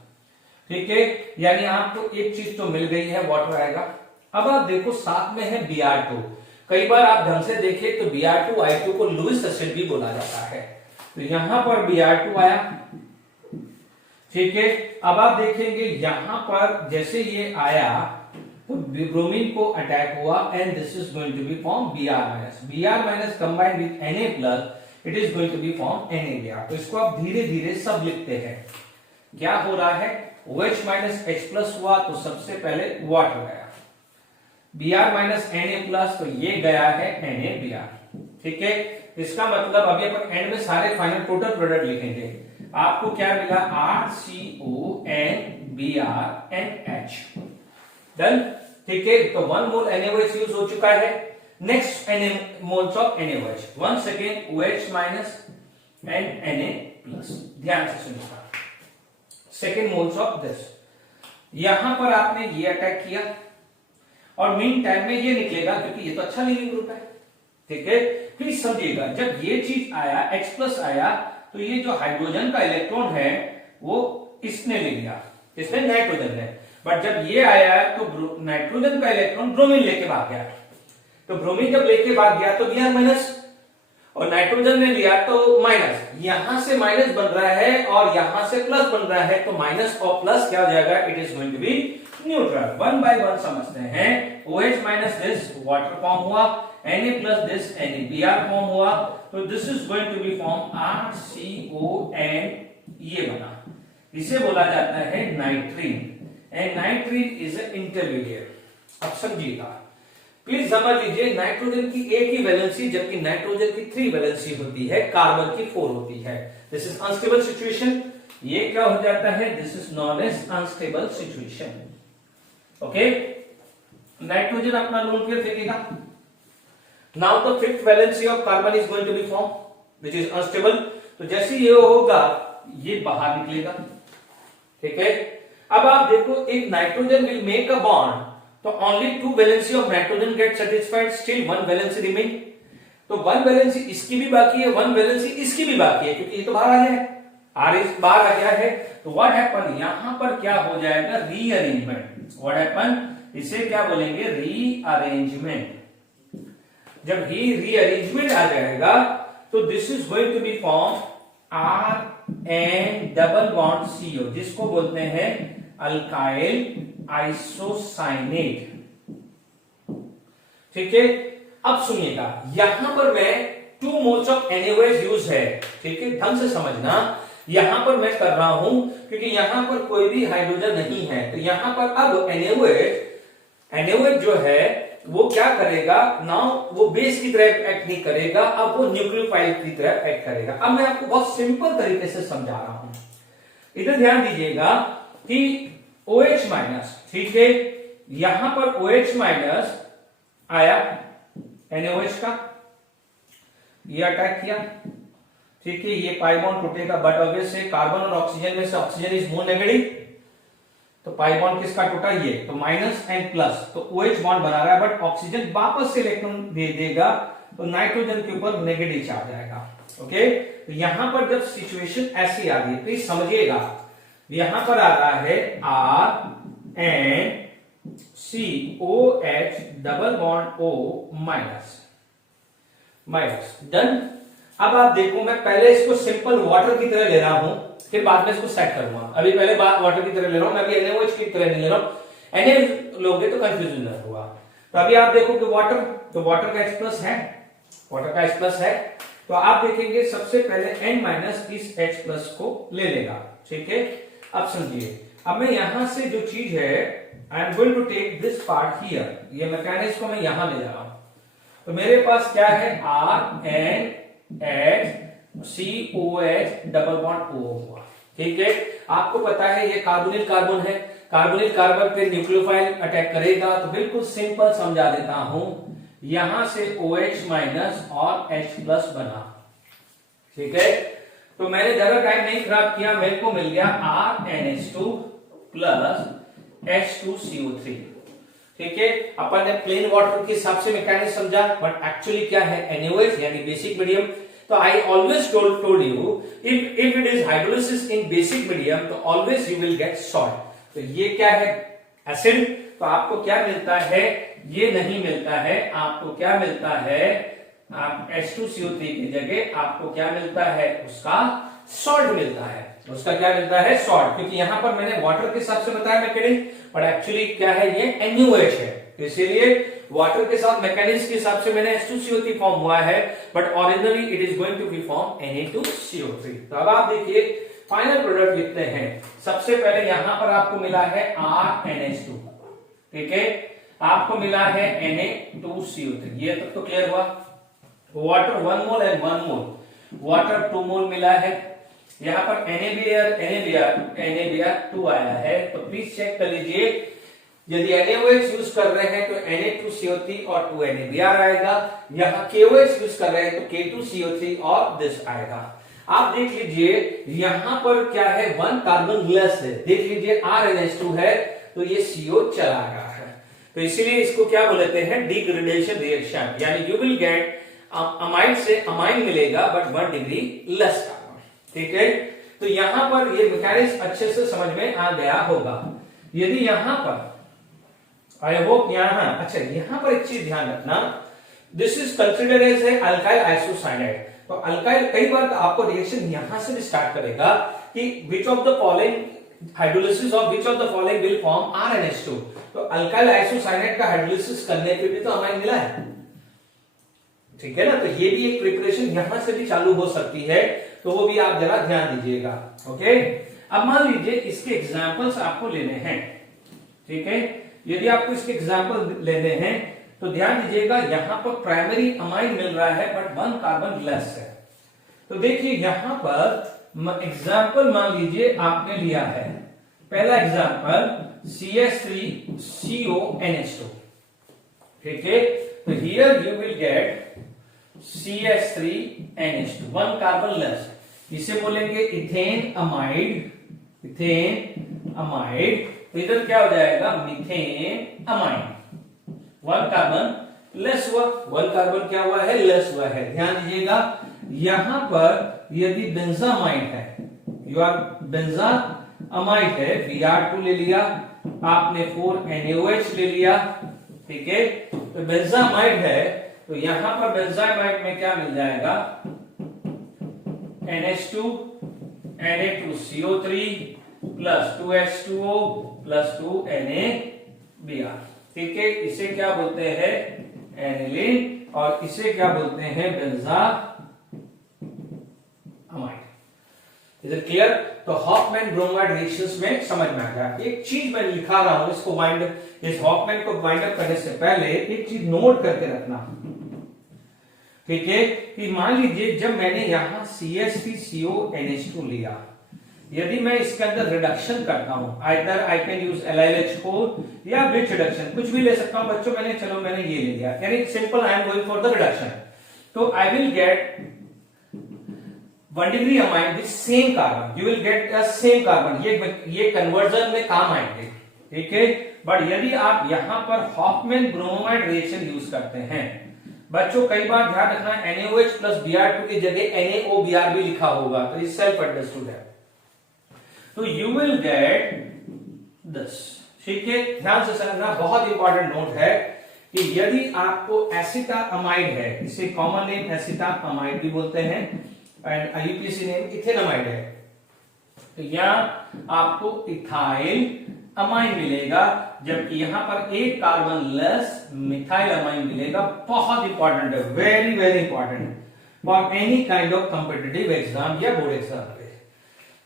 ठीक है, यानी आपको एक चीज तो मिल गई है, वाटर आएगा। अब आप देखो साथ में है Br2, कई बार आप ढंग से देखें तो Br2I2 को लुईस एसिड भी बोला जाता है, तो यहां पर Br2 आया, ठीक है। अब आप देखेंगे यहां पर जैसे ये आया तो ब्रोमीन को अटैक हुआ, and this is going to be form Br minus combined with Na plus, it is going to be form NaBr। तो इसको आप धीरे धीरे सब लिखते हैं, क्या हो रहा है, OH माइनस H प्लस हुआ तो सबसे पहले वाटर गया, Br माइनस Na प्लस, तो ये गया है NaBr, ठीक है। इसका मतलब अभी अपन एंड में सारे फाइनल टोटल प्रोडक्ट लिखेंगे, आपको क्या मिला, RCONBrNH, डन, ठीक है। तो 1 मोल NaOH यूज हो चुका है, next moles of NaOH, one second OH minus and Na plus, ध्यान से सुनिएगा, सेकेंड मोल्स ऑफ दिस, यहां पर आपने ये अटैक किया और मीन टाइम में ये निकलेगा, क्योंकि ये तो अच्छा लिविंग ग्रुप है, ठीक है। प्लीज समझिएगा, जब ये चीज आया H प्लस आया, तो ये जो हाइड्रोजन का इलेक्ट्रॉन है वो इसने ले लिया, इसमें नाइट्रोजन है, बट जब ये आया तो नाइट्रोजन का इलेक्ट्रॉन ब्रोमीन लेके भाग गया, तो ब्रोमीन जब लेके भाग गया तो Br माइनस, और नाइट्रोजन ने लिया तो माइनस, यहां से माइनस बन रहा है और यहां से प्लस बन रहा है, तो माइनस और प्लस क्या हो जाएगा, it is going to be neutral, 1 by 1 समझते हैं, OH minus this water form हुआ, Na plus this NaBr form हुआ, तो this is going to be form RCON, ये बना, इसे बोला जाता है nitrene, and nitrene is a intermediate. अब समझिएगा, प्लीज समझ लीजिए, नाइट्रोजन की एक ही वैलेंसी, जबकि नाइट्रोजन की 3 वैलेंसी होती है, कार्बन की 4 होती है, दिस इज अनस्टेबल सिचुएशन, ये क्या हो जाता है, this is known as unstable situation, okay. Nitrogen अपना लोन पेयर फेंकेगा, now the fifth valency of carbon is going to be form which is unstable, तो जैसे ये होगा ये बाहर निकलेगा, ठीक है। अब आप देखो, एक nitrogen will make a bond, तो only 2 valency of nitrogen get satisfied, still 1 valency remain, तो 1 वैलेंसी इसकी भी बाकी है, 1 वैलेंसी इसकी भी बाकी है, क्योंकि ये तो बाहर आ गया है, R बाहर आ गया है, तो व्हाट हैपन, यहां पर क्या हो जाएगा, रीअरेंजमेंट, व्हाट हैपन, इसे क्या बोलेंगे, रीअरेंजमेंट। जब ही रीअरेंजमेंट आ जाएगा तो this is going to be form RN double bond CO, जिसको बोलते हैं अल्काइल आइसोसाइनेट, ठीक है। अब सुनिएगा, यहां पर मैं 2 मोल्स ऑफ NaOH यूज है, ठीक है, ढंग से समझना, यहां पर मैं कर रहा हूं क्योंकि यहां पर कोई भी हाइड्रोजन नहीं है, तो यहां पर अब NaOH जो है वो क्या करेगा, नाउ वो बेस की तरह एक्ट नहीं करेगा, अब वो न्यूक्लियोफाइल की तरह एक्ट करेगा। अब मैं आपको बहुत सिंपल तरीके से समझा रहा हूं, इधर ध्यान दीजिएगा कि OH माइनस, ठीक है, यहां पर OH माइनस आया NaOH का, ये अटैक किया, ठीक है, ये पाई बॉन्ड टूटेगा, बट ऑब्वियस से कार्बन और ऑक्सीजन में से ऑक्सीजन इज मोर नेगेटिव, तो पाई बॉन्ड किसका टूटा, ये, तो माइनस एंड प्लस, तो OH बॉन्ड बना रहा है, बट ऑक्सीजन वापस से इलेक्ट्रॉन दे देगा, तो नाइट्रोजन के ऊपर नेगेटिव चार्ज आएगा। ओके, तो यहां पर जब सिचुएशन ऐसी आ गई तो समझिएगा, यहां पर आ रहा है RNCOH double bond O minus minus, done. अब आप देखो, मैं पहले इसको सिंपल वाटर की तरह ले रहा हूं, फिर बाद में इसको सेट करूंगा। अभी पहले वाटर की तरह ले रहा हूं मैं, अभी NaOH की तरह नहीं ले रहा हूं, Na लोगे तो कंफ्यूजन न होगा। तो अभी आप देखो कि वाटर, तो वाटर का H+ है, वाटर का H+ है, तो आप देखेंगे सबसे पहले N माइनस इस H+ को ले लेगा, ठीक है। अब समझिए, अब मैं यहां से जो चीज है, I am going to take this part here, ये मैकेनिज्म को मैं यहां ले जा रहा हूं, तो मेरे पास क्या है, RNHCOH डबल बॉन्ड O हुआ, ठीक है। आपको पता है ये कार्बोनिल कार्बन है, कार्बोनिल कार्बन पे न्यूक्लियोफाइल अटैक करेगा, तो बिल्कुल सिंपल समझा देता हूं, यहां से OH माइनस और H+ बना, ठीक है। तो मैंने ज्यादा टाइम नहीं खराब किया, मेरे को मिल गया RNH2 प्लस H2CO3, ठीक है। अपन ने प्लेन वाटर के हिसाब से मैकेनिज्म समझा, बट एक्चुअली क्या है, NaOH यानी बेसिक मीडियम। तो I always told you, if it is hydrolysis in basic medium, तो always you will get salt. तो ये क्या है, एसिड, तो आपको क्या मिलता है, ये नहीं मिलता है, आपको क्या मिलता है, आप H2CO3 की जगह आपको क्या मिलता है, उसका सॉल्ट मिलता है, उसका क्या मिलता है, सॉल्ट, क्योंकि यहां पर मैंने वाटर के हिसाब से बताया मैकेनिज्म, पर एक्चुअली क्या है, ये NaOH है, इसीलिए वाटर के साथ मैकेनिज्म के हिसाब से मैंने H2CO3 फॉर्म हुआ है, but originally it is going to be form Na2CO3। तो अब आप देखिए फाइनल प्रोडक्ट लिखते हैं। सबसे पहले यहां पर आपको मिला है RNH2, ठीक है, आपको मिला है Na2CO3, ये तक तो क्लियर हुआ। Water 1 mole and 1 mole, water 2 मोल मिला है, यहां पर NaBr 2 आया है, तो प्लीज चेक कर लीजिए, यदि NaOH यूज कर रहे हैं तो Na2CO3 और 2 NaBr आएगा, यहां KOH यूज कर रहे हैं तो K2CO3 और दिस आएगा। आप देख लीजिए यहां पर क्या है, 1 कार्बन लेस है, देख लीजिए RNH2 है, तो ये CO चला गया है, तो इसीलिए इसको क्या बोलते हैं, डिग्रेडेशन रिएक्शन, यानी यू विल गेट अमाइड से अमाइन मिलेगा, बट 1 डिग्री लेस कार्बन, ठीक है। तो यहां पर ये मैकेनिज्म अच्छे से समझ में आ गया होगा। यदि यहां पर, आई होप यहां, अच्छा यहां पर एक चीज ध्यान रखना, this is considered as a alkyl isocyanide. तो अल्काइल, कई बार आपको रिएक्शन यहां से भी स्टार्ट करेगा कि which of the following hydrolysis of which of the following will form RNH2, तो अल्काइल आइसोसाइनाइड का हाइड्रोलिसिस करने पे भी तो अमाइन मिला है, ठीक है ना। तो ये भी एक प्रिपरेशन यहां से भी चालू हो सकती है, तो वो भी आप जरा ध्यान दीजिएगा, ओके। अब मान लीजिए इसके एग्जांपल्स आपको लेने हैं, ठीक है। यदि आपको इसके एग्जांपल लेने हैं तो ध्यान दीजिएगा, यहां पर प्राइमरी अमाइन मिल रहा है, बट 1 कार्बन लेस है। तो देखिए यहां पर एग्जांपल मान लीजिए आपने लिया है, पहला एग्जांपल CH3CONH2, ठीक है। तो here you will gate CH3NH2, 1 carbon less, इसे बोलेंगे इथेन अमाइड, इथेन अमाइड, तो इधर क्या हो जाएगा, मीथेन अमाइड, 1 कार्बन लेस हुआ, 1 कार्बन क्या हुआ है, लेस हुआ है। ध्यान दीजिएगा यहां पर यदि बेंजामाइड है, यू आर बेंजामाइड है, Br2 ले लिया आपने, 4 NaOH ले लिया, ठीक है। तो बेंजामाइड है, तो यहां पर बेंजामाइड में क्या मिल जाएगा, NH2 Na2CO3 plus 2H2O plus 2 NaBr, ठीक है। इसे क्या बोलते हैं, एनिलीन, और इसे क्या बोलते हैं, बेंजामाइड। Is it clear. तो हॉफमैन ब्रोमाइड रिएक्शंस में समझ में आ गया। एक चीज मैं लिखा रहा हूं, इसको वाइंड, इस हॉफमैन को वाइंड अप करने से पहले एक चीज नोट करके रखना, ठीक है, कि मान लीजिए जब मैंने यहां CH3CONH2 लिया, यदि मैं इसके अंदर रिडक्शन करता हूं, either I can use LiLH4 या ब्रिज रिडक्शन, कुछ भी ले सकता हूं बच्चों, मैंने ये ले लिया, यानी simple I am going for the reduction, तो I will get 1 degree amine with same carbon, you will get the same carbon, ये कन्वर्जन में काम आएंगे, ठीक है। बट यदि आप यहां पर हॉफमैन ब्रोमाइड रिएक्शन यूज करते हैं, बच्चों कई बार ध्यान रखना NaOH प्लस Br2 की जगह NaOBr भी लिखा होगा, तो ये सेल्फ अंडरस्टूड है। तो यू विल गेट दिस, ठीक है। ध्यान से समझना, बहुत इंपॉर्टेंट नोट है कि यदि आपको एसिटामाइड है, इसे कॉमन नेम एसिटामाइड भी बोलते हैं एंड IUPAC नेम इथेनामाइड है, तो यहां आपको इथाइल अमाइन मिलेगा, जबकि यहां पर एक कार्बन लेस मिथाइल अमाइन मिलेगा। बहुत इंपॉर्टेंट है, very very important for any kind of competitive exam या बोर्ड एग्जाम पे।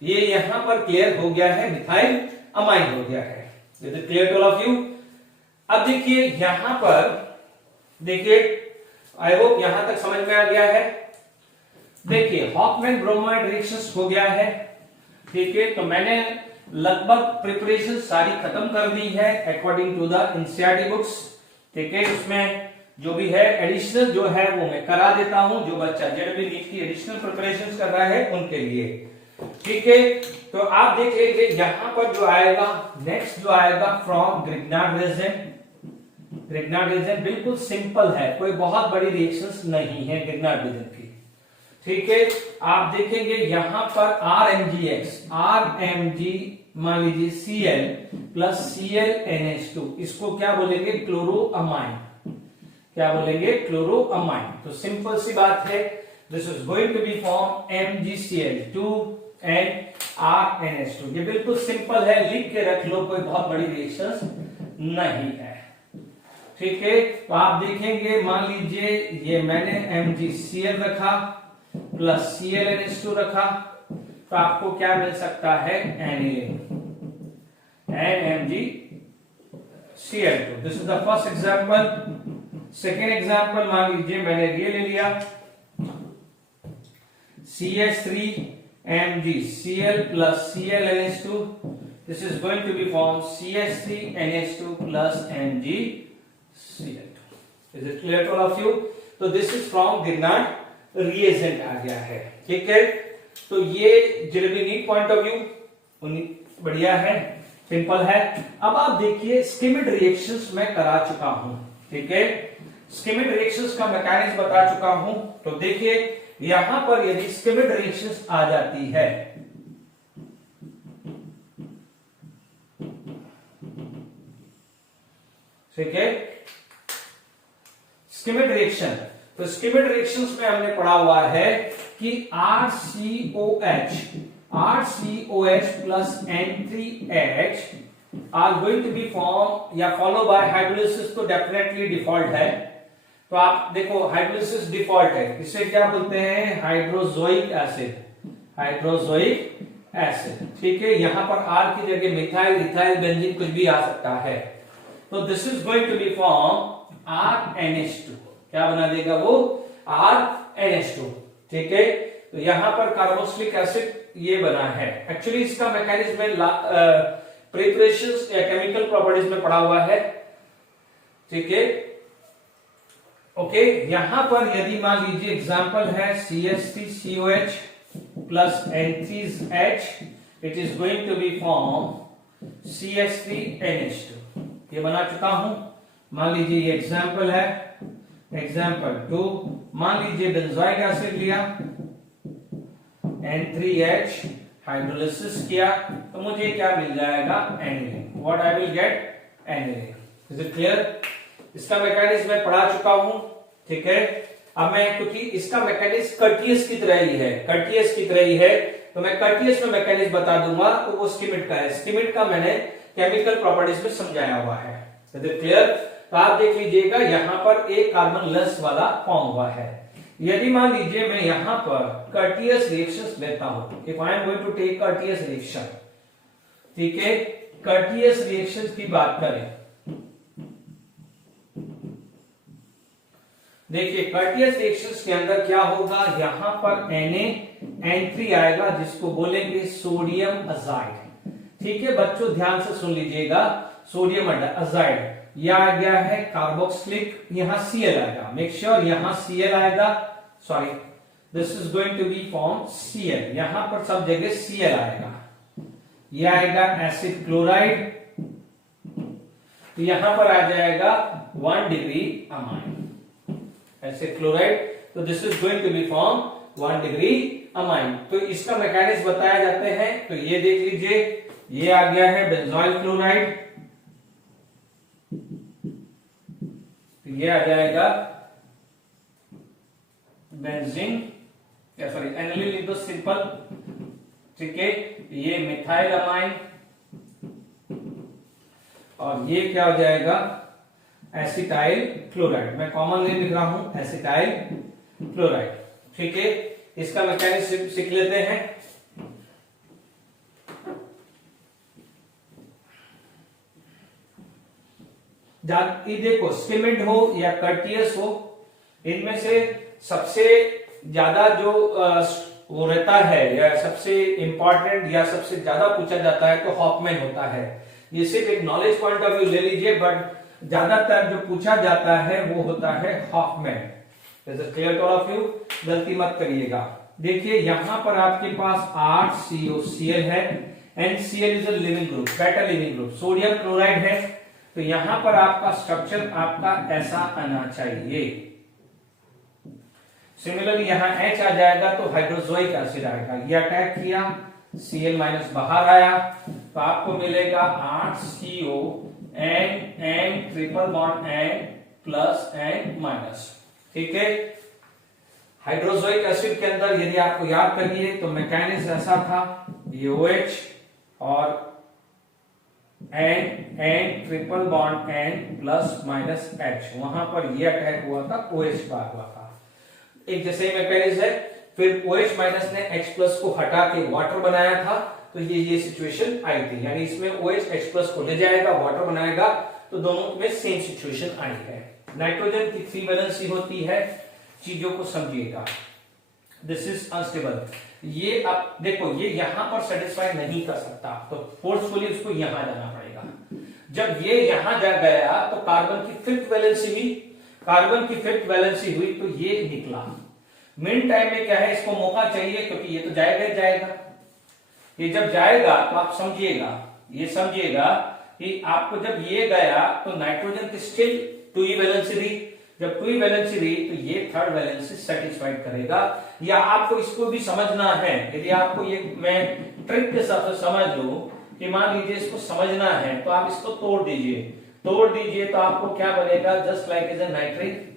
ये यहां पर क्लियर हो गया है, मिथाइल अमाइन हो गया है। Is it clear to all of you? अब देखिए यहां पर, देखिए आई होप यहां तक समझ में आ गया है। देखिए हॉफमैन ब्रोमाइड रिएक्शंस हो गया है, ठीक है। तो मैंने लगभग प्रिपरेशन सारी खत्म कर दी है according to the NCERT books, ठीक है। उसमें जो भी है एडिशनल जो है वो मैं करा देता हूं, जो बच्चा जेडबी नीट की एडिशनल प्रिपरेशन कर रहा है उनके लिए, ठीक है। तो आप देख लीजिए यहां पर जो आएगा नेक्स्ट, जो आएगा from Grignard resin. Grignard resin बिल्कुल सिंपल है, कोई बहुत बड़ी रिएक्शंस नहीं है ग्रिग्नार्ड रेजिन की, ठीक है। आप देखेंगे यहां पर RMgX, RMg मान लीजिए Cl प्लस ClNH2, इसको क्या बोलेंगे? क्लोरोअमाइन। क्या बोलेंगे? क्लोरोअमाइन। तो सिंपल सी बात है, this is going to be form MgCl2 and RNH2। ये बिल्कुल सिंपल है, लिख के रख लो, कोई बहुत बड़ी रिएक्शंस नहीं है, ठीक है। तो आप देखेंगे मान लीजिए ये मैंने MgCl रखा प्लस ClNH2 रखा, तो आपको क्या मिल सकता है? Aniline, NMgCl2। This is the first example. Second example मान लीजिए मैंने ये ले लिया CH3MgCl plus ClNH2, this is going to be formed CH3NH2 plus MgCl2। Is it clear to all of you? तो this is from Grignard reagent आ गया है, ठीक है। तो ये जेडबी नीट पॉइंट ऑफ व्यू बढ़िया है, सिंपल है। अब आप देखिए स्किमिड रिएक्शंस मैं करा चुका हूं, ठीक है। स्किमिड रिएक्शंस का मैकेनिज्म बता चुका हूं। तो देखिए यहां पर यदि स्किमिड रिएक्शंस आ जाती है, ठीक है, स्किमिड रिएक्शन, तो स्किमिड रिएक्शंस में हमने पढ़ा हुआ है कि RCOH plus N3H are going to be formed या फॉलो बाय हाइड्रोलिसिस, तो डेफिनेटली डिफॉल्ट है। तो आप देखो हाइड्रोलिसिस डिफॉल्ट है, इसे क्या बोलते हैं? हाइड्रोजोइक एसिड, हाइड्रोजोइक एसिड, ठीक है। यहां पर R की जगह मिथाइल, इथाइल, बेंजीन कुछ भी आ सकता है। तो this is going to be form RNH2, क्या बना देगा वो? RNH2, ठीक है। तो यहां पर कार्बोक्सिलिक एसिड ये बना है। एक्चुअली इसका मैकेनिज्म प्रिपरेशंस या केमिकल प्रॉपर्टीज में पढ़ा हुआ है, ठीक है, ओके। यहां पर यदि मान लीजिए एग्जांपल है CH3COH plus N3H, it is going to be form CH3NH2, ये बना चुका हूं। मान लीजिए ये एग्जांपल है, एग्जांपल 2, मान लीजिए बेंजोइक एसिड लिया, N3H हाइड्रोलिसिस किया, तो मुझे क्या मिल जाएगा? Aniline. What I will gate? Aniline. Is it clear? इसका मैकेनिज्म मैं पढ़ा चुका हूं, ठीक है। अब मैं, क्योंकि इसका मैकेनिज्म कर्टियस की तरह ही है, कर्टियस की तरह ही है, तो मैं कर्टियस में मैकेनिज्म बता दूंगा, तो वो स्किमिड का है। स्किमिड का मैंने केमिकल प्रॉपर्टीज में समझाया हुआ है। Is it clear? तो आप देख लीजिएगा यहां पर एक कार्बन लेस वाला फॉर्म हुआ है। यदि मान लीजिए मैं यहां पर कर्टियस रिएक्शंस लेता हूं, if I am going to take Curtius reaction, ठीक है, कर्टियस रिएक्शंस की बात करें, देखिए कर्टियस रिएक्शंस के अंदर क्या होगा? यहां पर Na N3 आएगा, जिसको बोलेंगे सोडियम अजाइड, ठीक है। बच्चों ध्यान से सुन लीजिएगा, सोडियम अजाइड, यह आ गया है कार्बोक्सिलिक, यहां Cl आएगा, मेक श्योर यहां Cl आएगा, sorry this is going to be form Cl, यहां पर सब जगह Cl आएगा। यह आएगा एसिड क्लोराइड, तो यहां पर आ जाएगा 1 डिग्री अमाइन एसिड क्लोराइड। तो this is going to be form 1 degree amine. तो इसका मैकेनिज्म बताया जाते हैं, तो ये देख लीजिए, ये आ गया है बेंजोइल क्लोराइड, तो ये आ जाएगा benzene sorry aniline litho simple, ठीक है। ये मिथाइल अमाइन और ये क्या हो जाएगा एसिटाइल क्लोराइड। मैं कॉमन नेम लिख रहा हूं एसिटाइल क्लोराइड, ठीक है। इसका मैकेनिज्म सीख लेते हैं। ये देखो स्किमिड हो या कर्टियस हो, इनमें से सबसे ज्यादा जो वो रहता है या सबसे इंपॉर्टेंट या सबसे ज्यादा पूछा जाता है तो हॉफमैन होता है। ये सिर्फ एक नॉलेज पॉइंट ऑफ व्यू ले लीजिए, बट ज्यादातर जो पूछा जाता है वो होता है Hofmann. Clear to all of you, गलती मत करिएगा। देखिए यहां पर आपके पास 8 COCl है, NCl is a leaving group, better leaving group, sodium chloride है, तो यहां पर आपका स्ट्रक्चर आपका ऐसा आना चाहिए। सिमिलरली यहां H आ जाएगा तो हाइड्रोजोइक एसिड आएगा, ये अटैक किया, Cl माइनस बाहर आया, तो आपको मिलेगा 8 CO N triple bond N plus N minus, ठीक है। हाइड्रोजोइक एसिड के अंदर यदि आपको याद करिए तो मैकेनिज्म ऐसा था, ये OH और N triple bond N plus minus H, वहां पर ये अटैक हुआ था, OH बार हुआ था, एक जैसे ही मैकेनिज्म है। फिर OH माइनस ने H प्लस को हटा के वाटर बनाया था, तो ये सिचुएशन आई थी, यानी इसमें OH H प्लस को ले जाएगा, वाटर बनाएगा, तो दोनों में सेम सिचुएशन आई है। नाइट्रोजन की 3 वैलेंसी होती है, चीजों को समझिएगा। This is unstable. ये अब देखो ये यहां पर सेटिस्फाई नहीं कर सकता, तो फोर्सफुली उसको यहां जाना पड़ेगा। जब ये यहां जा गया तो कार्बन की 5th वैलेंसी हुई, कार्बन की 5th वैलेंसी हुई तो ये निकला। मिन टाइम में क्या है, इसको मौका चाहिए क्योंकि ये तो जाएगा ही जाएगा। ये जब जाएगा तो आप समझिएगा, ये समझिएगा कि आपको जब ये गया तो नाइट्रोजन की स्टिल 2e वैलेंसी रही, जब 2e वैलेंसी रही तो ये 3rd वैलेंसी सेटिस्फाइड करेगा। या आपको इसको भी समझना है, यदि आपको ये मैं ट्रिक के साथ समझ लूं कि मान लीजिए इसको समझना है तो आप इसको तोड़ दीजिए, तो आपको क्या बनेगा, just like as a nitric.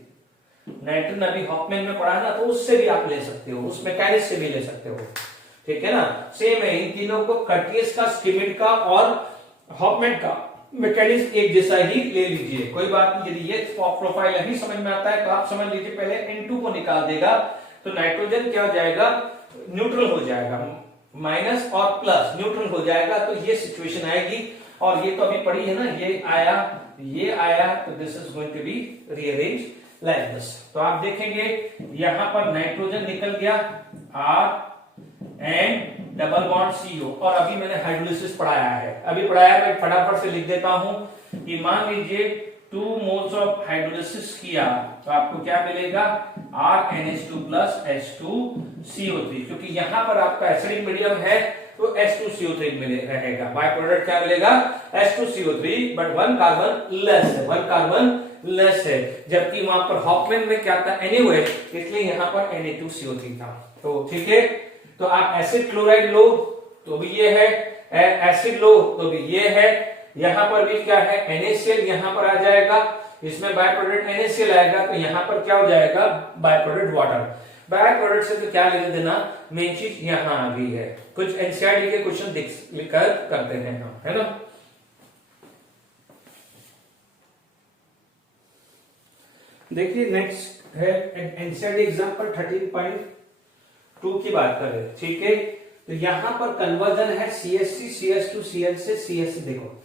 Nitrene अभी हॉफमैन में पढ़ा ना, तो उससे भी आप ले सकते हो, उस मैकेनिज्म से भी ले सकते हो, ठीक है ना। सेम है, इन तीनों को कर्टियस का, स्किमिड का और हॉफमैन का मैकेनिज्म एक जैसा ही ले लीजिए, कोई बात नहीं। यदि ये प्रोफाइल नहीं समझ में आता है तो आप समझ लीजिए पहले N2 को निकाल देगा, तो नाइट्रोजन क्या हो जाएगा, न्यूट्रल हो जाएगा, माइनस और प्लस न्यूट्रल हो जाएगा, तो ये सिचुएशन आएगी। और ये तो अभी पड़ी है ना, ये आया, तो this is going to be rearrange like this. तो आप देखेंगे यहां पर नाइट्रोजन निकल गया R and double bond CO, और अभी मैंने हाइड्रोलिसिस पढ़ाया है, मैं फटाफट से लिख देता हूं कि मान लीजिए 2 मोल्स ऑफ हाइड्रोलिसिस किया तो आपको क्या मिलेगा, RNH2 प्लस H2CO3, क्योंकि यहां पर आपका एसिडिक मीडियम है तो H2CO3 रहेगा, बाय प्रोडक्ट क्या मिलेगा, H2CO3, बट 1 कार्बन लेस है, जबकि वहां पर हॉफमैन में क्या था, NaOH, इसलिए यहां पर Na2CO3 था। तो ठीक है, तो आप एसिड क्लोराइड लो तो भी ये है, एसिड लो तो भी ये है, यहां पर भी क्या है, NaCl यहां पर आ जाएगा, इसमें बाय प्रोडक्ट NaCl आएगा, तो यहां पर क्या हो जाएगा, by product water. By product से तो क्या लेने देना, मेन चीज यहां आ गई है। कुछ एनसीईआरटी के क्वेश्चन लिखकर करते हैं हम, है ना। देखिए नेक्स्ट है एनसीईआरटी एग्जांपल 13.2 की बात कर रहे हैं, ठीक है। तो यहां पर कन्वर्जन है CH3 CH2 Cl से CS। देखो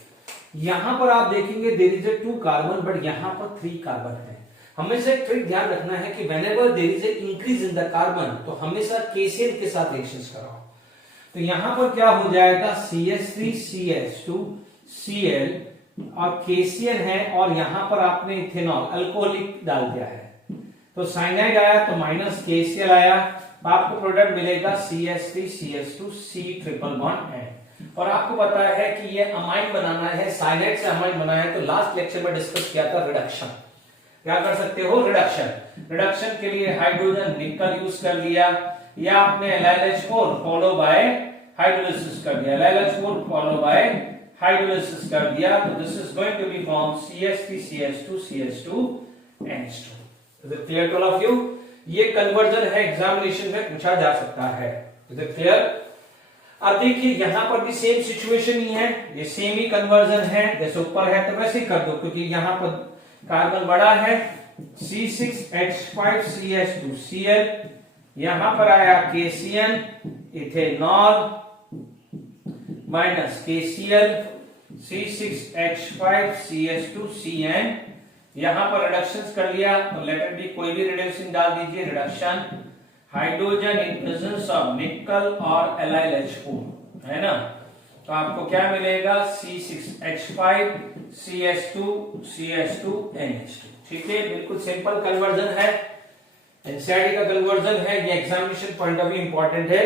यहां पर आप देखेंगे देयर इज 2 कार्बन, बट यहां पर 3 कार्बन है। हमेशा एक ट्रिक ध्यान रखना है कि whenever there is increase in the carbon, तो हमेशा KCl के साथ रिएक्शंस कराओ। तो यहां पर क्या हो जाएगा, CH3 CH2 Cl और KCl है, और यहां पर आपने इथेनॉल अल्कोहलिक डाल दिया है, तो साइनाइड आया तो माइनस KCl आया, तो आपको प्रोडक्ट मिलेगा CH3 CH2 C triple bond N। और आपको पता है कि ये अमाइन बनाना है, साइनाइड से अमाइन बनाना है, तो लास्ट लेक्चर में डिस्कस किया था रिडक्शन। क्या कर सकते हो? रिडक्शन। रिडक्शन के लिए हाइड्रोजन निकल यूज कर लिया, या आपने LiLH4 फॉलो बाय हाइड्रोलिसिस कर दिया, LiLH4 फॉलो बाय हाइड्रोलिसिस कर दिया, तो this is going to be form CH3CH2CH2NH2। Is it clear to all of you? ये कन्वर्जन है, एग्जामिनेशन में पूछा जा सकता है। Is it clear? अब देखिए यहां पर भी सेम सिचुएशन ही है, ये सेम ही कन्वर्जन है, जैसे ऊपर है तो वैसे ही कर दो, क्योंकि यहां पर कार्बन बड़ा है, C6H5CH2Cl, यहां पर आया KCN ethanol minus KCl C6H5CH2CN, यहां पर रिडक्शंस कर लिया, तो लेट इट बी, कोई भी रिडक्शन डाल दीजिए, reduction hydrogen in presence of निकल और LiLH4, है ना, तो आपको क्या मिलेगा? C6H5CH2CH2NH2। ठीक है, बिल्कुल सिंपल कन्वर्जन है, एनसीईआरटी का कन्वर्जन है, ये examination point of view important है,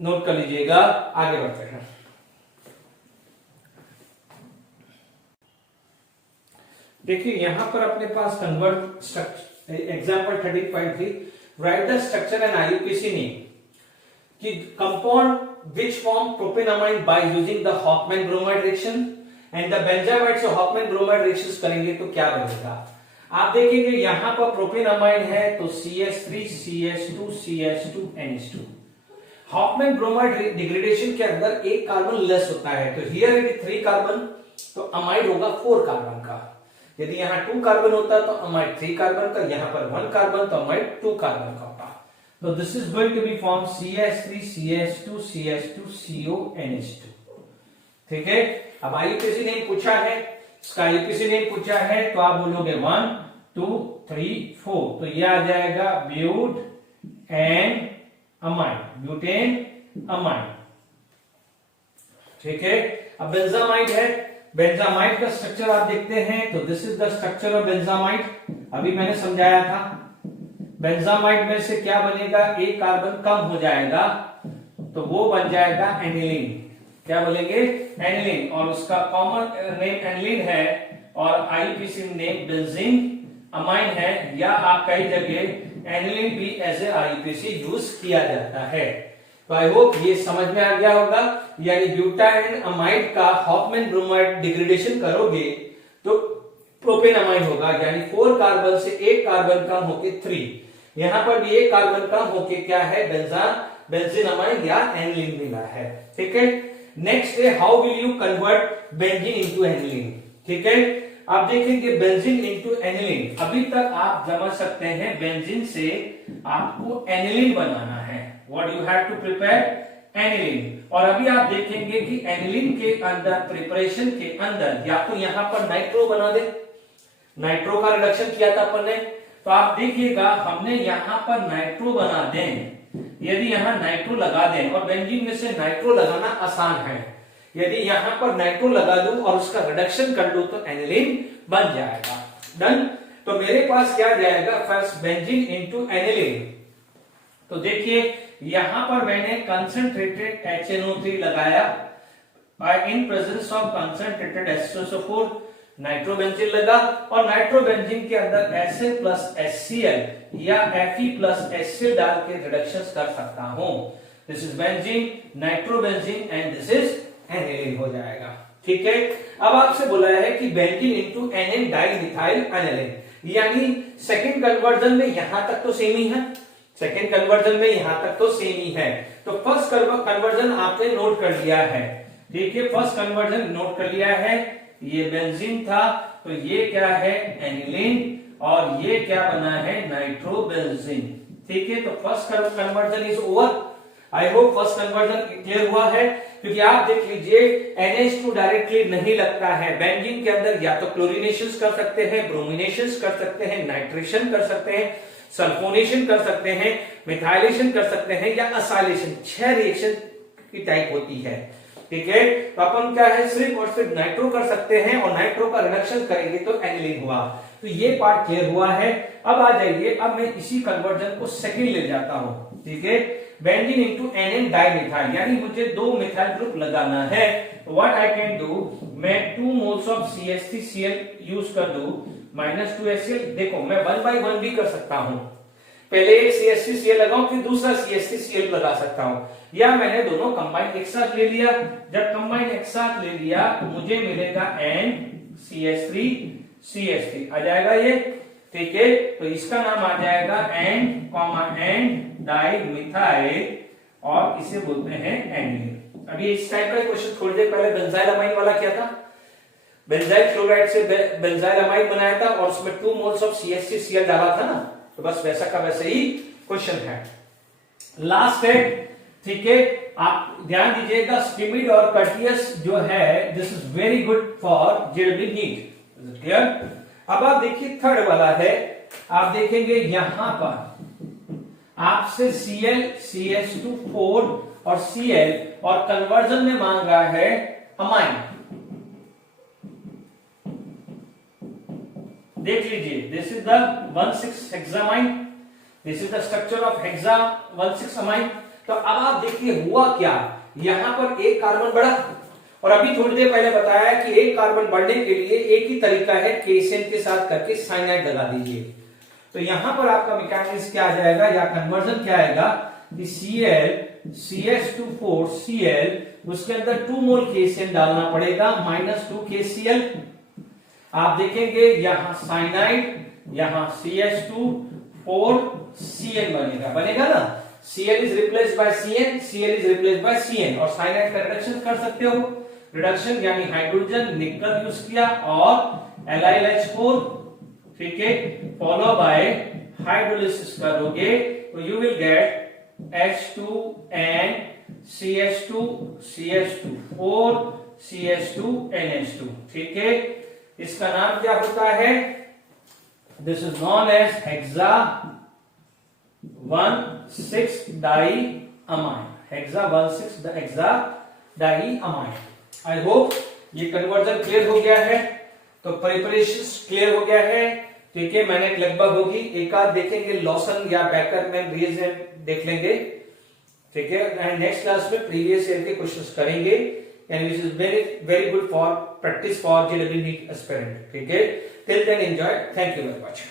नोट कर लीजिएगा। आगे बढ़ते हैं। देखिए यहां पर अपने पास convert example 13.3, write the structure and IUPAC name कि compound which form propanamide by using the Hofmann bromide reaction and the benzamide से Hofmann bromide reactions करेंगे तो क्या बनेगा? आप देखेंगे यहां पर प्रोपेनामाइड है तो CH3CH2CH2NH2। Hofmann bromide डिग्रेडेशन के अंदर एक कार्बन लेस होता है, तो हियर इट 3 कार्बन, तो अमाइड होगा 4 कार्बन का। यदि यहाँ 2 कार्बन होता तो अमाइड 3 कार्बन का, यहाँ पर 1 कार्बन तो अमाइड 2 कार्बन का होता। तो this is going to be form CH3CH2CH2CONH2। ठीक है, अब IUPAC नेम पूछा है, इसका IUPAC नेम पूछा है, तो आप बोलोगे 1 2 3 4, तो ये आ जाएगा butanamide, butanamide. ठीक है, अब बेंजामाइड है, बेंजामाइड का स्ट्रक्चर आप देखते हैं, तो this is the structure of benzamide, अभी मैंने समझाया था। बेंजामाइड में से क्या बनेगा? एक कार्बन कम हो जाएगा, तो वो बन जाएगा एनिलीन। क्या बोलेंगे? एनिलीन, और उसका कॉमन नेम एनिलीन है और IUPAC नेम बेंजीन अमाइन है, या आप कई जगह एनिलीन भी एज ए IUPAC यूज किया जाता है। तो आई होप ये समझ में आ गया होगा, यानी ब्यूटाइन अमाइड का हॉफमैन ब्रोमाइड डिग्रेडेशन करोगे तो प्रोपेनामाइड होगा, यानी 4 कार्बन से एक कार्बन कम होके 3, यहां पर भी एक कार्बन कम होके क्या है? बेंजीनामाइड या एनिलीन मिला है। ठीक है, नेक्स्ट है how will you convert benzene into aniline. ठीक है, आप देखेंगे बेंजीन इनटू एनिलीन, अभी तक आप समझ सकते हैं बेंजीन से आपको एनिलीन बनाना है, what you have to prepare aniline, और अभी आप देखेंगे कि एनिलीन के अंदर प्रिपरेशन के अंदर या तो यहां पर नाइट्रो बना दे, नाइट्रो का रिडक्शन किया था अपन ने, तो आप देखिएगा हमने यहां पर नाइट्रो बना दें, यदि यहां नाइट्रो लगा दें, और बेंजीन में से नाइट्रो लगाना आसान है, यदि यहां पर नाइट्रो लगा दूं और उसका रिडक्शन कर दूं तो एनिलीन बन जाएगा। डन, तो मेरे पास क्या जाएगा? फर्स्ट बेंजीन इनटू एनिलीन, तो देखिए यहां पर मैंने कंसंट्रेटेड HNO3 लगाया in presence of concentrated H2SO4, nitrobenzene लगा, और नाइट्रोबेंजीन के अंदर Sa प्लस HCl या Fe प्लस HCl डाल के रिडक्शंस कर सकता हूं। This is benzene, nitrobenzene and this is aniline हो जाएगा। ठीक है, अब आपसे बोला है कि benzene into NN dimethyl aniline, यानी सेकंड कन्वर्जन में यहां तक तो सेम ही है, सेकंड कन्वर्जन में यहां तक तो सेम ही है, तो फर्स्ट कन्वर्जन आपने नोट कर लिया है। ठीक है, फर्स्ट कन्वर्जन नोट कर लिया है, ये बेंजीन था तो ये क्या है? एनिलीन, और ये क्या बना है? नाइट्रोबेंजीन। ठीक है, तो first conversion is over. I hope first conversion clear हुआ है, क्योंकि आप देख लीजिए NH2 डायरेक्टली नहीं लगता है, बेंजीन के अंदर या तो क्लोरीनेशंस कर सकते हैं, ब्रोमिनेशंस कर सकते हैं, नाइट्रेशन कर सकते हैं, सल्फोनेशन कर सकते हैं, मिथाइलेशन कर सकते हैं, या असाइलेशन, 6 रिएक्शन की टाइप होती है। ठीक है, तो अपन क्या है? सिर्फ और सिर्फ नाइट्रो कर सकते हैं, और नाइट्रो का रिडक्शन करेंगे तो एनिलीन हुआ। तो ये पार्ट क्लियर हुआ है। अब आ जाइए, अब मैं इसी कन्वर्जन को सेकंड ले जाता हूं। ठीक है, बेंजीन इंटू NN डाइमिथाइल, यानी मुझे 2 मिथाइल ग्रुप लगाना है। व्हाट आई कैन डू, मैं 2 मोल्स ऑफ CH3Cl यूज कर दूं -2HCl। देखो मैं 1 by 1 भी कर सकता हूं, पहले एक CH3Cl लगाऊं फिर दूसरा CH3Cl लगा सकता हूं, या मैंने दोनों कंबाइन एक साथ ले लिया। जब कंबाइन एक साथ ले लिया तो मुझे मिलेगा NCH3CH3 आ जाएगा ये, ठीक है। तो इसका नाम आ जाएगा N डाइमिथाइल और इसे बोलते हैं एनिलीन। अभी इस टाइप का क्वेश्चन थोड़ी देर पहले बेंजाइल अमाइन वाला क्या था, बेंजाइल क्लोराइड से बेंजाइल अमाइन बनाया था और उसमें 2 मोल्स ऑफ CH3Cl डाला था ना, तो बस वैसा का वैसे ही क्वेश्चन है। लास्ट है, ठीक है, आप ध्यान दीजिएगा, स्टिमिड और कर्टियस जो है this is very good for जेरेबी हीट, क्लियर। अब आप देखिए थर्ड वाला है, आप देखेंगे यहां पर आपसे Cl CH2 4 और Cl और कन्वर्जन में मांग रहा है अमाइन। देख लीजिए, दिस इज द 1,6-हेक्सामाइन, this is the structure of hexa 1,6-अमाइन। तो अब आप देखिए हुआ क्या, यहां पर एक कार्बन बढ़ा, और अभी थोड़ी देर पहले बताया कि एक कार्बन बढ़ने के लिए एक ही तरीका है, KCN के साथ करके साइनाइड लगा दीजिए। तो यहां पर आपका मैकेनिज्म क्या आ जाएगा या कन्वर्जन क्या आएगा कि Cl CH2 4Cl, उसके अंदर 2 मोल KCN डालना पड़ेगा -2 KCl। आप देखेंगे यहां साइनाइड, यहां CH2 4Cn बनेगा ना, Cl is replaced bye Cn, Cl is replaced bye Cn, और साइनाइड का रिडक्शन कर सकते हो, रिडक्शन यानी हाइड्रोजन निकल यूज किया और LiLH4, ठीक है, फॉलो बाय हाइड्रोलिसिस करोगे तो you will gate H2N CH2 CH2 4 CH2 NH2, ठीक है। इसका नाम क्या होता है, this is known as hexa 1,6-डाइअमाइन, हेक्सा 1,6-डाइअमाइन। आई होप ये कन्वर्जन क्लियर हो गया है, तो प्रिपरेशन क्लियर हो गया है, ठीक है। मैंने लगभग होगी एक आध देखेंगे, लॉसन या बैकरमैन रिएजेंट देख लेंगे, ठीक है। एंड नेक्स्ट क्लास में प्रीवियस ईयर के क्वेश्चंस करेंगे, and which is very very good for practice for JEE aspirant, ठीक है। Till then enjoy, thank you very much.